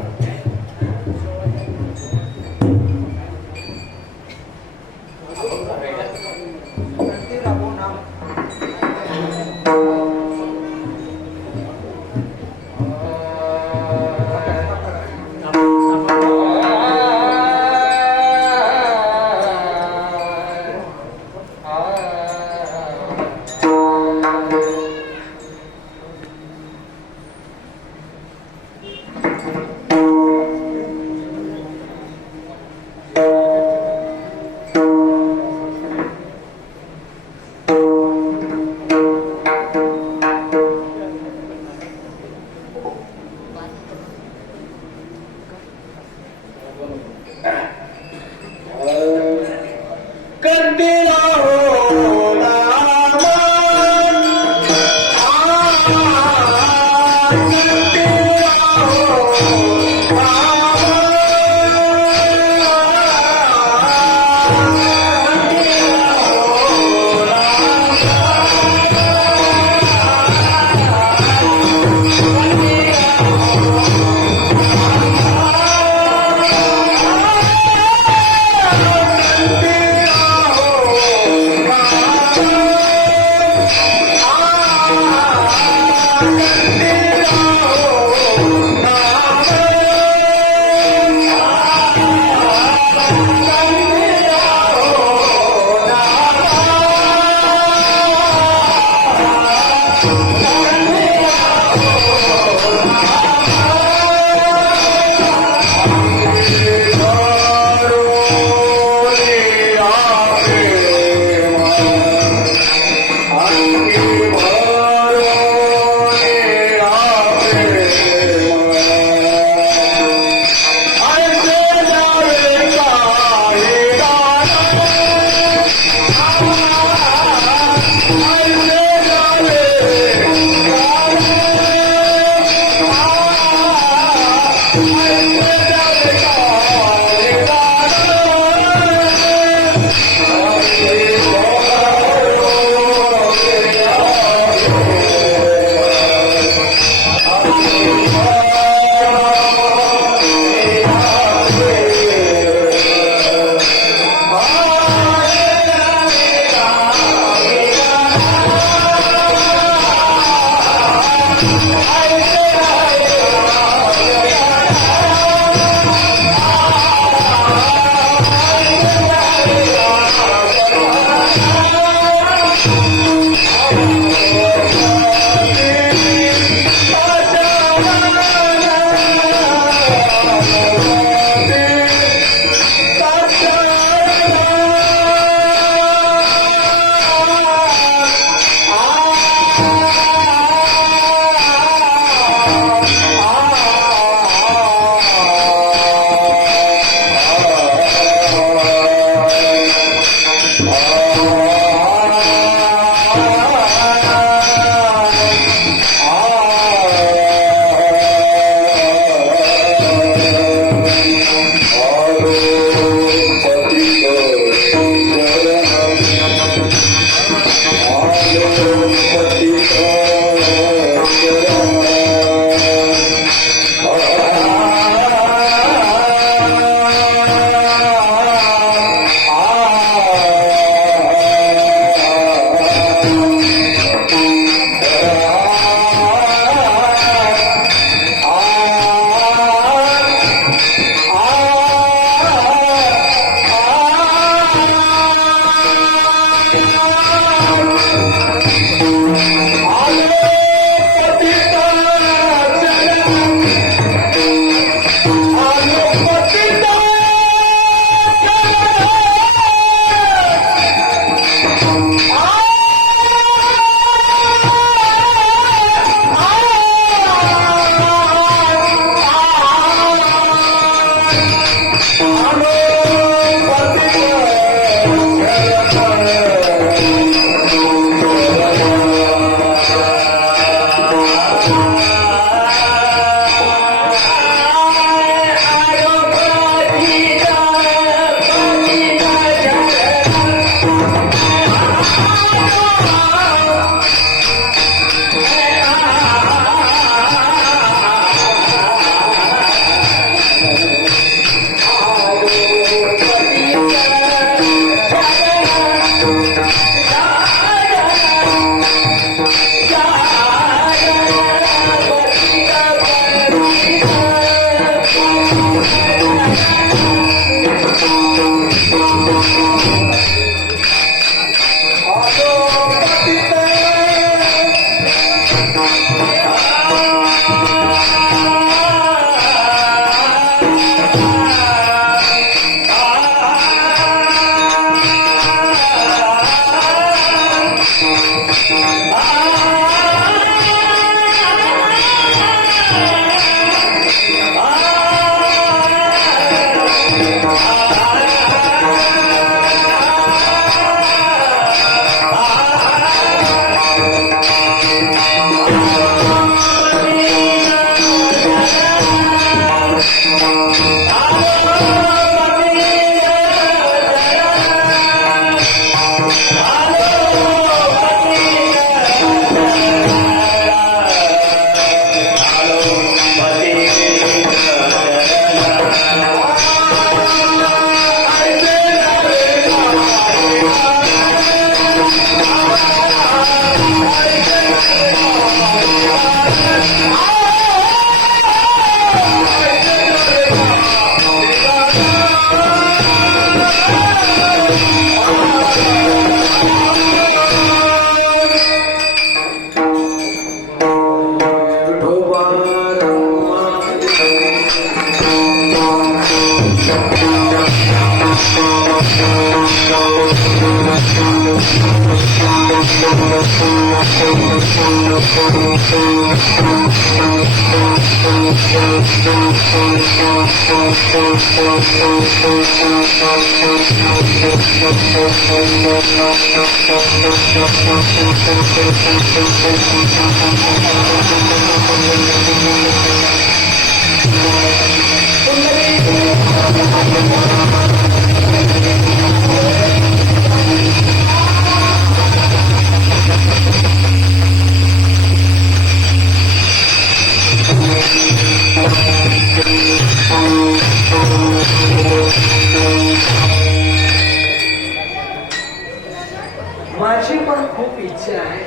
माझी पण खूप इच्छा आहे,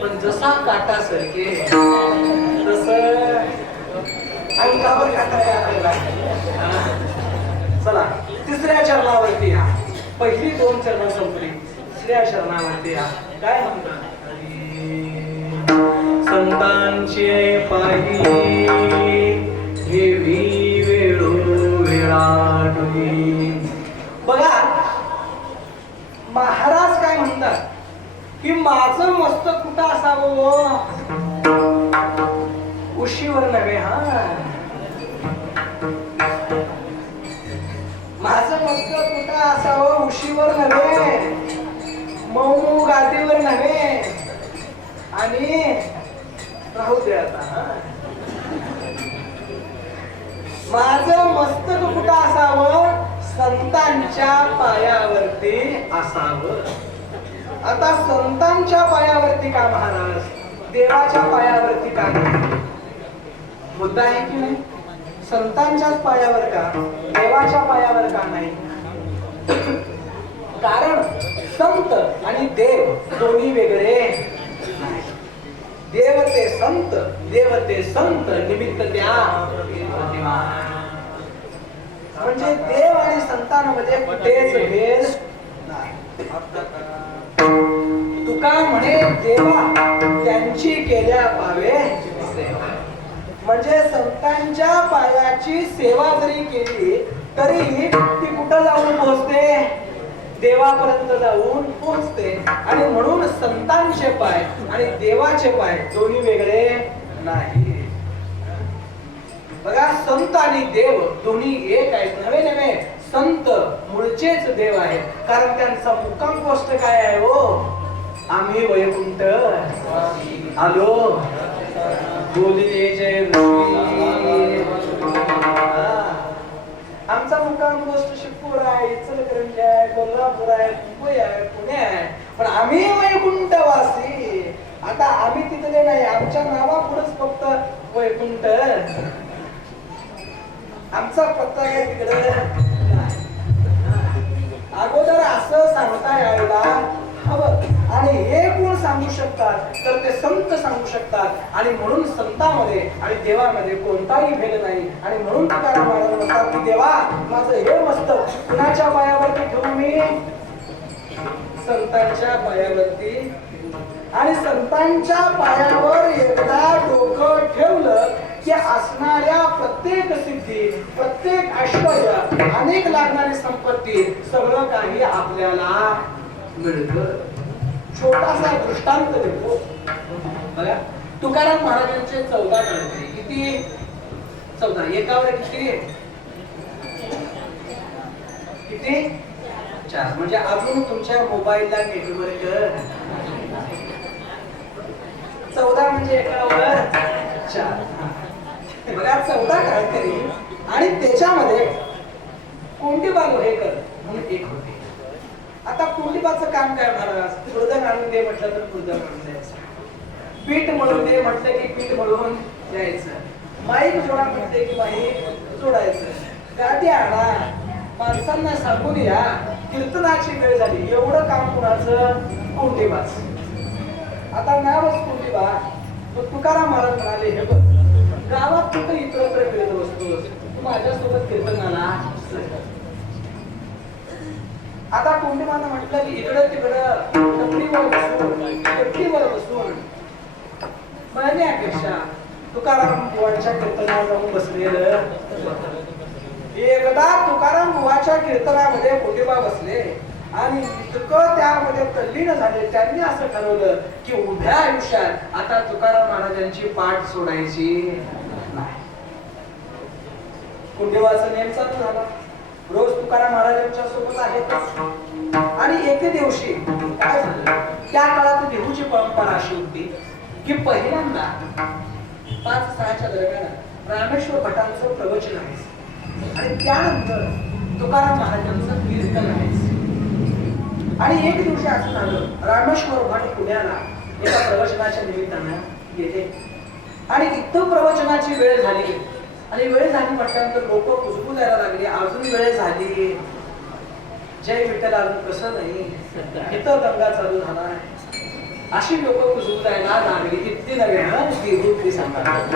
पण जसा काटा सरके तस अंगावर काटा यायला लागला. चला तिसऱ्या चरणावरती या. पहिली 2 चरण संपली, तिसऱ्या चरणावरती या. काय म्हणतात? संतांचे पायी हेवी वेळो वेळाडुई. बघा महाराज काय म्हणतात की माझं मस्तक कुठं असावं? उशीवर नव्हे. माझं मस्तक कुठं असावं? उशीवर नव्हे, मऊ गादीवर नव्हे. आणि राहू दे आता. माझं मस्तक कुठं असावं? संतांच्या पायावरती असावं. आता संतांच्या पायावरती का महाराज? देवाच्या पायावरती का नाही? मुद्दा आहे की नाही? संतांच्याच पायावर का, देवाच्या पायावर का नाही? कारण संत आणि देव दोन्ही वेगळे नाही. देव ते संत, देव ते संत, निमित्त त्या म्हणजे देव आणि संतांमध्ये कुठेच भेद नाही. तुका म्हणे देवा त्यांची केल्या पावे सेवा. म्हणजे संतांच्या पायाची सेवा जरी केली तरी ती कुठं जाऊन पोहोचते? देवापर्यंत जाऊन पोहोचते. आणि म्हणून संतांचे पाय आणि देवाचे पाय दोन्ही वेगळे नाही. बघा संत आणि देव दोन्ही एक आहेत. नवे नवे संत मूळचेच देव आहेत. कारण त्यांचा मुक्काम पोस्ट काय आहे? हो, आम्ही वैकुंठ आलो बोलिले जय ऋषी. आमचा मुक्काम पोस्ट शिवपूर आहे, इचलकरंजी आहे, कोल्हापूर आहे, मुंबई आहे, पुणे आहे. पण आम्ही वैकुंठवासी. आता आम्ही तिथले नाही, आमच्या नावापुढेच फक्त वैकुंठ. आमचा पत्ता काय तिकडे. अगोदर असं सांगता यायला हवं. आणि हे कोण सांगू शकतात? तर ते संत सांगू शकतात. आणि म्हणून संतांमध्ये आणि देवामध्ये कोणताही भेद नाही. आणि म्हणून तुकाराम महाराज म्हणतात की देवा माझं हे मस्तक कुणाच्या पायावरती ठेवू मी? संतांच्या पायावरती. आणि संतांच्या पायावर एकदा डोकं ठेवलं की असणाऱ्या प्रत्येक सिद्धी, प्रत्येक ऐश्वर्य, अनेक लागणारी संपत्ती सगळं काही आपल्याला मिळतं. छोटासा दृष्टांत देतो बघा. तुकाराम महाराजांचे 14 गणपती. किती? 14. एकावर किती? किती? 4. म्हणजे अजून तुमच्या मोबाईलला नेटवर्क 14 म्हणजे एकावर 4. बघा 14 गणपती. आणि त्याच्यामध्ये कोंडीबाल हे कर म्हणून एक होते. आता कोंडीबाचं काम काय महाराज? मृदंग आणून दे म्हटलं तर मृदंग आणून द्यायचं. पीठ मळून दे म्हटलं की पीठ मळून द्यायचं. माईक जोडा म्हटले की माईक जोडायचं. गादी आणा, माणसांना सांगून या, कीर्तनाची वेळ झाली. एवढं काम कुणाचं? कोंडीबाच. आता नावच कोंडीबा. तुकाराम महाराज म्हणाले हे बघ, गावात कुठं इतरत्र फिरत बसतोस, तू माझ्यासोबत कीर्तनाला चल. आता कोंडीबानं म्हटलं की इकडं तिकडं टपरीवर बसून बघण्यापेक्षा तुकाराम बुवांच्या कीर्तनाला जाऊन बसलेलं. एकदा तुकाराम बुवाच्या कीर्तनामध्ये कोंडीबा बसले आणि इतकं त्यामध्ये तल्लीन झाले. त्यांनी असं ठरवलं की उभ्या आयुष्यात आता तुकाराम महाराजांची पाठ सोडायची नाही. कुंडेवाचा नेम चालू झाला. रोज तुकाराम महाराजांच्या सोबत आहेतच. आणि एके दिवशी काय झालं, त्या काळात देहूची परंपरा अशी होती की पहिल्यांदा 5-6च्या दरम्यान रामेश्वर भटांचं प्रवचन आहे आणि त्यानंतर तुकाराम महाराजांचं कीर्तन आहे. आणि एक दिवशी असं झालं, रामेश्वर भट पुण्याला एका प्रवचनाच्या निमित्तानं गेले आणि इथं प्रवचनाची वेळ झाली. आणि वेळ झाली म्हटल्यानंतर लोक कुजबू द्यायला लागली, अजून वेळ झाली, जय विठ्ठल अजून कसं नाही, इथं दंगा चालू झाला. अशी लोक कुजबू द्यायला लागली. इतकी नव्हे ती सांगतात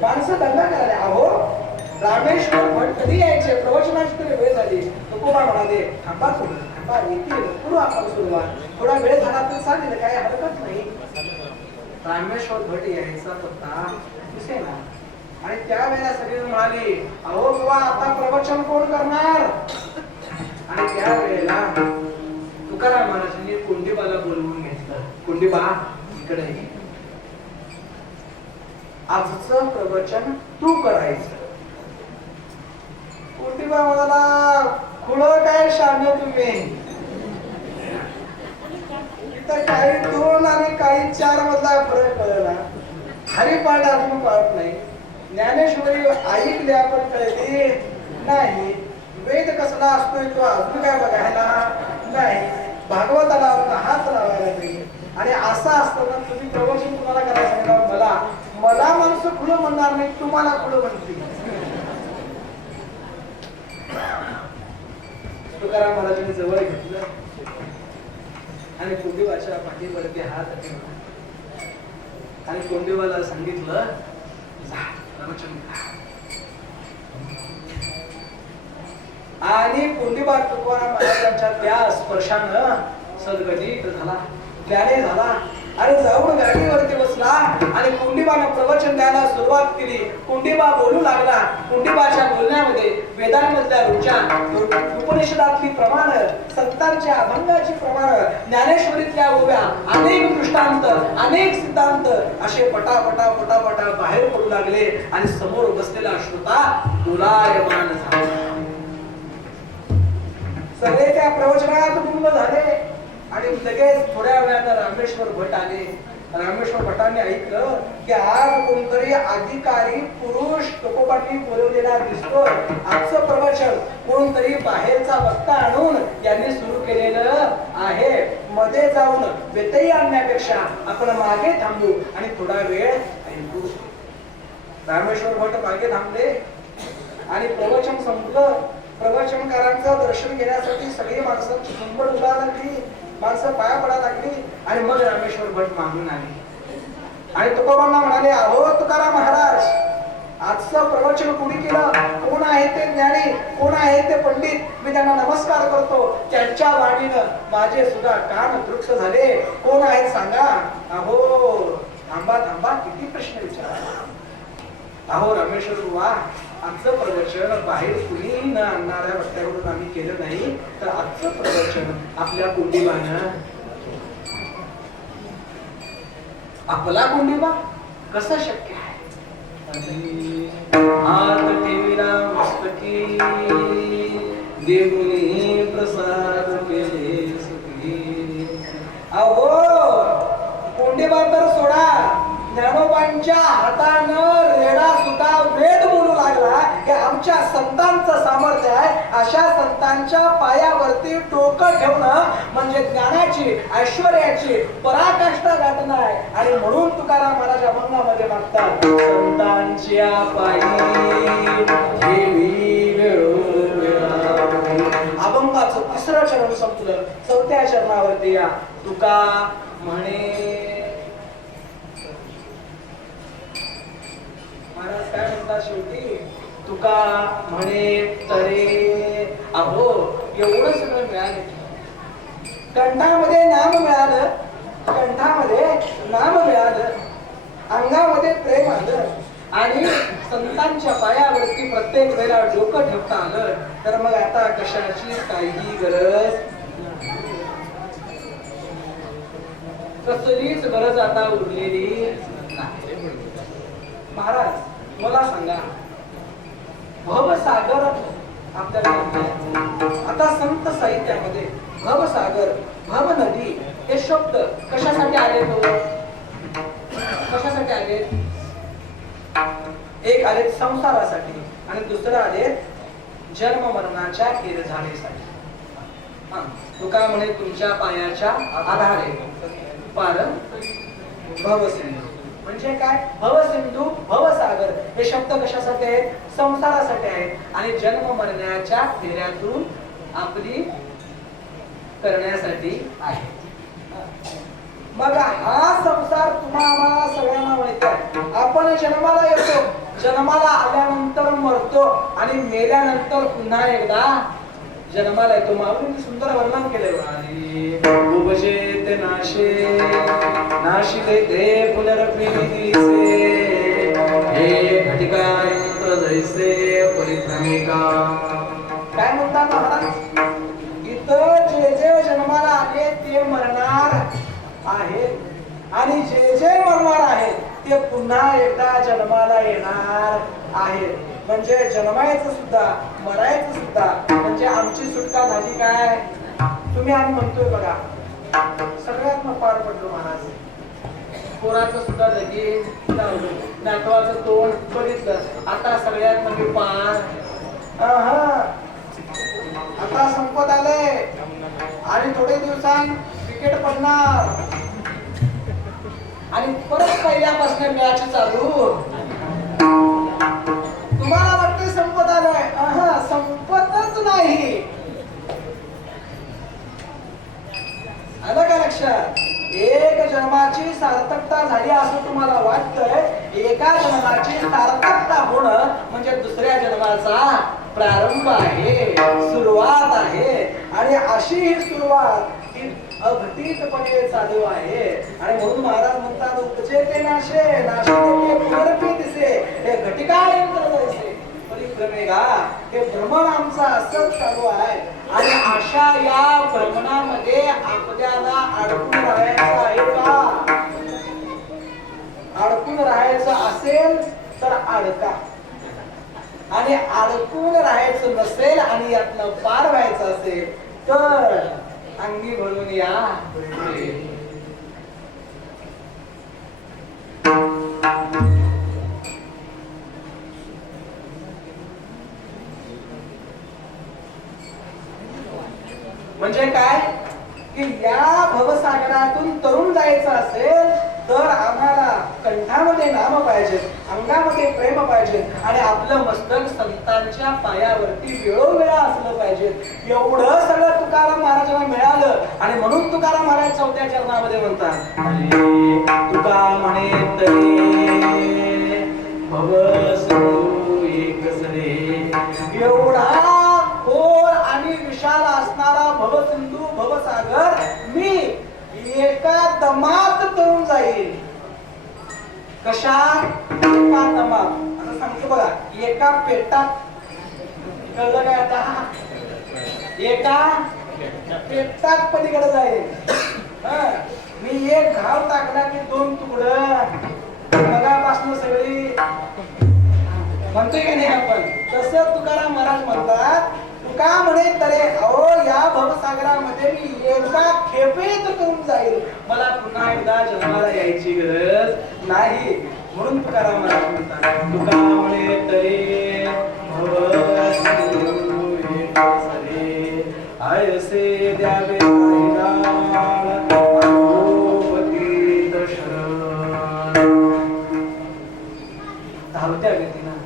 माणसं दंगा करायला. अहो रामेश्वर भट कधी यायचे, प्रवचनाची तरी वेळ झाली. तुकोबा म्हणाले थांबा थोडं, थांबा, येतील, करू आपण सुरुवात, थोडा वेळ झाला तर चालेल, काही हरकत नाही. रामेश्वर भट यायचा पत्ता दिसेना. आणि त्यावेळेला सगळे म्हणाले अहो बाबा आता प्रवचन कोण करणार. आणि त्यावेळेला तुकाराम महाराजांनी कुंडीबाला बोलवून घेतलं. कुंडीबा इकडे ये, आजचं प्रवचन तू करायचं. कुंडीबा म्हणाला खुळं काय शान तुम्ही, काही 2 आणि काही 4 मधला फरक कळला. हरिपाठ अजून पाहत नाही, ज्ञानेश्वरी ऐकल्या पण कळली नाही, वेद कसला असतोय तो अजून काय बघायला नाही, भागवताला हात लावायला नाही. आणि असं असताना तुम्ही प्रवचन तुम्हाला करायला सांगितलं, मला माणसं खुलं म्हणणार नाही, तुम्हाला खुलं म्हणतील. तुकाराम महाराजांनी जवळ घेतलं आणि कुंडीबाच्या पाठीवरती हात ठेवला आणि कुंडीबाला सांगितलं जा प्रवचन करा. आणि कुंडीबा तुकाराम महाराजांच्या त्या स्पर्शानं सद्गतिक झाला, त्याने झाला. आणि जाऊन गाडीवरती बसला आणि कुंडीबाने प्रवचन द्यायला सुरुवात केली. कुंडीबा बोलू लागला. कुंडीबाच्या बोलण्यामध्ये वेदांमधल्या रुचा, उपनिषदातली प्रमाण, संतांच्या अभंगाची प्रमाण, ज्ञानेश्वरीतल्या ओव्या, अनेक दृष्टांत, अनेक सिद्धांत असे पटापटा पटापटा बाहेर पडू लागले. आणि समोर बसलेला श्रोता डोलायमान झाला. सगळे त्या प्रवचनात गुंग झाले. आणि लगेच थोड्या वेळानं रामेश्वर भट आले. रामेश्वर भटांनी ऐकलं की आज कोणतरी अधिकारी पुरुष तुकोबांनी बोलवलेला दिसतो. आजचं प्रवचन कोणतरी बाहेरचा वक्ता आणून यांनी सुरू केलेलं आहे. मध्ये जाऊन व्यत्यय आणण्यापेक्षा आपण मागे थांबू आणि थोडा वेळ ऐकू. रामेश्वर भट मागे थांबले आणि प्रवचन संपलं. प्रवचनकारांचं दर्शन घेण्यासाठी सगळी माणसांची झुंबड उभा लागली, माणसं पाया पडा लागली. आणि मग रामेश्वर भट मागून आले आणि तुकोबांना म्हणाले अहो तुकाराम महाराज, आजचं प्रवचन कुणी केलं, कोण आहे ते ज्ञानी, कोण आहे ते पंडित, मी त्यांना नमस्कार करतो. त्यांच्या वाणीनं माझे सुद्धा कान तृक्ष झाले. कोण आहेत सांगा. अहो थांबा थांबा, किती प्रश्न विचारा. अहो रामेश्वर बुवा, आजचं प्रवचन बाहेर कुणी न आणणाऱ्या वक्त्याकडून आम्ही केलं नाही, तर आजचं प्रवचन आपल्या कुंडीबानं. आपला कुंडीबा कसं शक्य आहे. हात ठेविला मस्तकी, देऊनी प्रसाद केले सुखी. अहो कुंडीबा तर सोडा, ज्ञानोबांच्या हातानं रेडा सुद्धा वेद बोलू लागला की आमच्या संतांचं सामर्थ्य आहे. अशा संतांच्या पायावरती डोकं ठेवणं म्हणजे ज्ञानाची, ऐश्वर्याची पराकाष्ठा गाठणं आहे. आणि म्हणून तुकाराम महाराज अभंगामध्ये मागतात संतांच्या पायी ठेवी वेळोवेळा. अभंगाचं 3रं चरण संपलं. 4थ्या चरणावरती या तुका म्हणे. महाराज काय म्हणतात शेवटी, तुका म्हणे तरे. अहो एवढं सगळं मिळालं, कंठामध्ये नाम मिळालं, कंठामध्ये नाम मिळालं, अंगामध्ये प्रेम आलं आणि संतांच्या पायावरती प्रत्येक वेळेला डोकं ठेवता आलं तर मग आता कशाची काही गरज, कसलीच गरज आता उरलेली नाही. महाराज मला सांगा, भवसागर आपल्याला आता संत साहित्यामध्ये भवसागर, भव नदी हे शब्द कशासाठी आले? कशासाठी आले? एक आले संसारासाठी आणि दुसरं आले जन्म मरणाच्या केरझाणीसाठी. तुका म्हणे तुमच्या पायाच्या आधारे पार भवसिंधू. म्हणजे काय? भवसिंधू, भवसागर हे शब्द कशासाठी आहेत? संसारासाठी आहेत आणि जन्म मरण्याच्या फेऱ्यातून आपली करण्यासाठी आहे. मग हा संसार तुम्हाला सगळ्यांना माहिती आहे. आपण जन्माला येतो, जन्माला आल्यानंतर मरतो आणि मेल्यानंतर पुन्हा एकदा जन्माला येतो. माऊलींनी सुंदर वर्णन केले. उपजे ते नाशे नाशिले ते पुनरपीसे हे घटिका यंत्र जैसे परिक्रमिका. काय म्हणतात महाराज? इथं जे जे जन्माला आले ते मरणार आहेत आणि जे जे मरणार आहेत ते पुन्हा एकदा जन्माला येणार आहेत. म्हणजे जन्मायचं सुद्धा मरायचं सुद्धा. म्हणजे आमची सुटका झाली काय? तुम्ही आम्ही म्हणतोय बघा, सगळ्यात पार पडलो महाराज. पोराचं सुद्धा लगेच नातवाचं तोंड बघितलं, आता सगळ्यात म्हणजे पार. आता संपत आलंय आणि थोडे दिवसांत विकेट पडणार आणि परत पहिल्यापासून मॅच चालू. तुम्हाला वाटतंय संपत आलंय? संपतच नाही. आलं का लक्षात? एक जन्माची सार्थकता झाली असं तुम्हाला वाटतंय. एका जन्माची सार्थकता होणं म्हणजे दुसऱ्या जन्माचा प्रारंभ आहे, सुरुवात आहे. आणि अशी ही सुरुवात ही अघटितपणे चालू आहे. आणि म्हणून महाराज म्हणतात, उपजे ते नाशे नाशे ते पुनरपीसे हे घटिका यंत्र जैसे परिक्रमेगा. हे भ्रमण आमचं असंच चालू आहे आणि अशा या भ्रमणामध्ये आपल्याला अडकून राहायचं आहे का? अडकून राहायचं असेल तर अडका आणि अडकून राहायचं नसेल आणि यातनं पार व्हायचं असेल तर अंगी भरून या. म्हणजे काय की या भवसागरातून तरुण जायचं असेल तर आम्हाला कंठामध्ये नाम पाहिजे, अंगामध्ये प्रेम पाहिजे आणि आपलं मस्तक संतांच्या पायावरती वेळोवेळा असलं पाहिजे. एवढं सगळं तुकाराम महाराजांना मिळालं आणि म्हणून तुकाराम महाराज चौथ्या चरणामध्ये म्हणतात, तुका म्हणे तरी भवसिंधू एक सरे. एवढा खोल आणि विशाल असणारा भवसिंधू, भवसागर मी एका दमात तरुण जाईल. कशात? एका दमात. आता सांगतो बघा, एका पेटात. कळलं काय आता? एका पेटात पलीकडे जाईल. मी एक घाव टाकला की दोन तुकडं. मगापासून सगळी म्हणतोय की नाही आपण? तसं तुकाराम महाराज म्हणतात, तुका म्हणे तरे अहो या भवसागरामध्ये मी एका खेपेत करून जाईल, मला पुन्हा एकदा जन्माला यायची गरज नाही. म्हणून तुकाराम महाराज म्हणतात, तुका म्हणे तरे भवसिंधू एक सरे आयसे द्यावे धावत्या गतीनं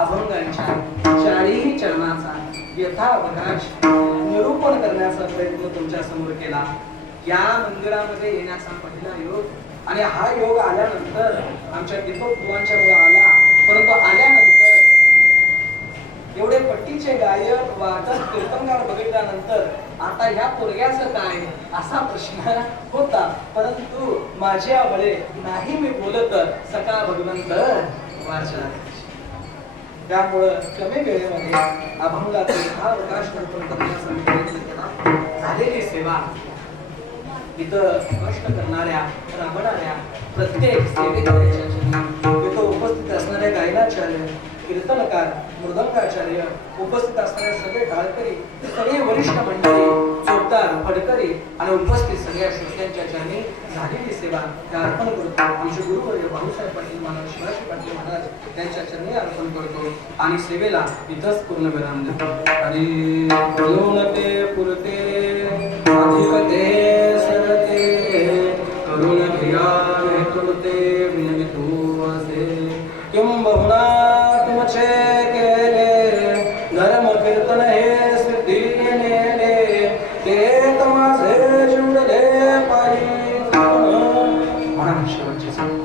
अभंगांच्या चारही चरणाचा यथावकाश निरूपण करण्याचा प्रयत्न तुमच्या समोर केला. या मंदिरामध्ये येण्याचा पहिला योग आणि हा योग आल्यानंतर आमच्या दीपक बुवांच्या मुळे आला. परंतु आल्यानंतर एवढे पट्टीचे गायक वादक कीर्तनकार बघितल्यानंतर आता ह्या पोरग्याचं काय असा प्रश्न होता. परंतु माझ्या बळे नाही मी बोलत सका भगवंत वाचा. त्यामुळं कमी वेळेमध्ये अभंगाचे अवकाश अर्पण करण्याचा मी प्रयत्न केला. झालेली सेवा इथं कष्ट करणाऱ्या राबणाऱ्या प्रत्येक सेवेकऱ्याच्या इथं उपस्थित असणाऱ्या गायनाचार्य, कीर्तनकार, मृदंगाचार्य, उपस्थित असणारे सगळे टाळकरी, सगळे वरिष्ठ मंडळी, जोरदार फडकरी आणि उपस्थित सगळ्या श्रोत्यांच्या चरणी झालेली सेवा त्या अर्पण करतो. आमचे गुरुवर्य भाऊसाहेब पाटील महाराज, शिवाजी पाटील महाराज यांच्या चरणी अर्पण करतो आणि सेवेला इथंच पूर्ण विराम देतो. आणि ते पुरते अधिकते सरते करुण धिया तुरते विनवितू असे किंबहुना तुमचे केले धर्म कीर्तन हे सिद्धी नेले ते तमासे जुडले पायी म्हणा शेवटची सांग.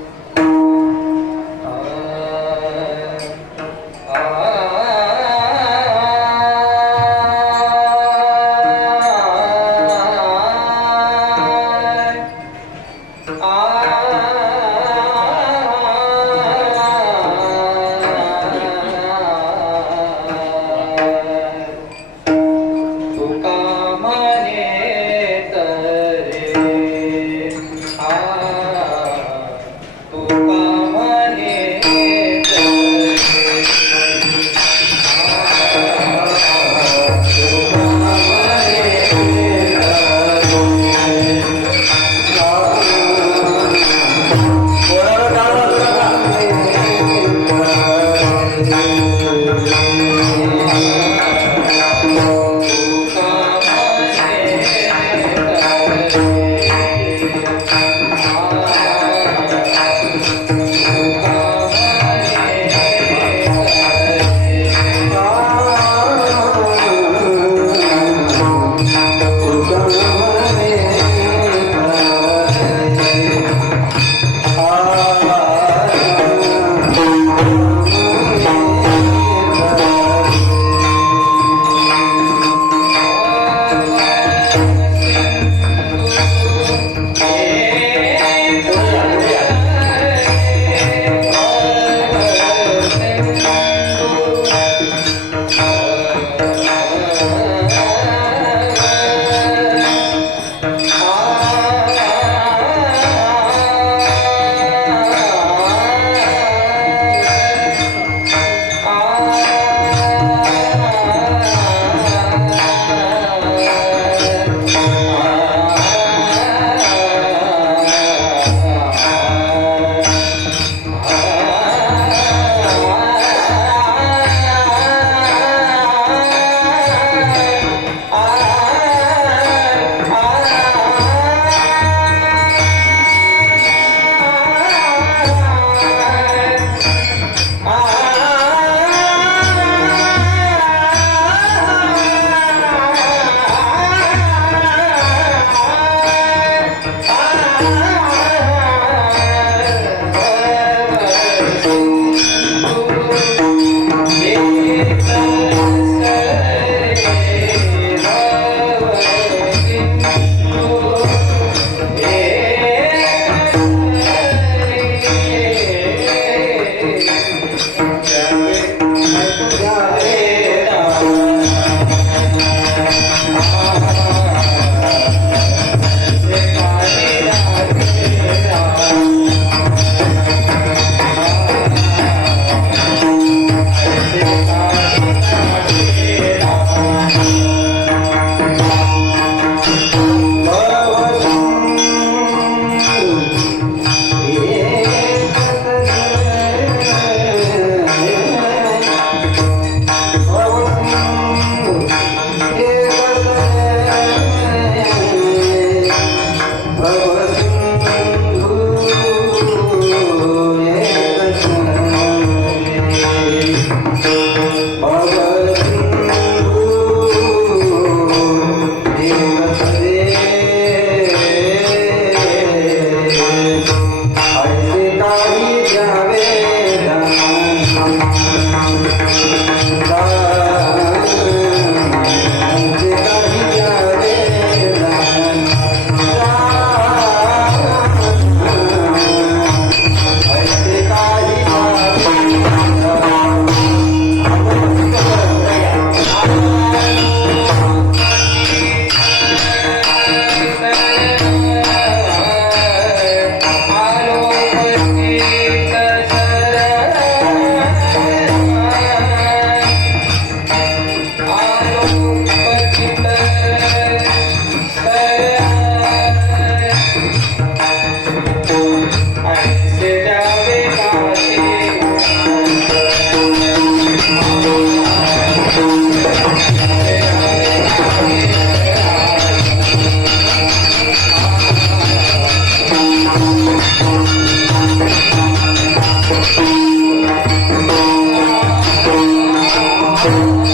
Oh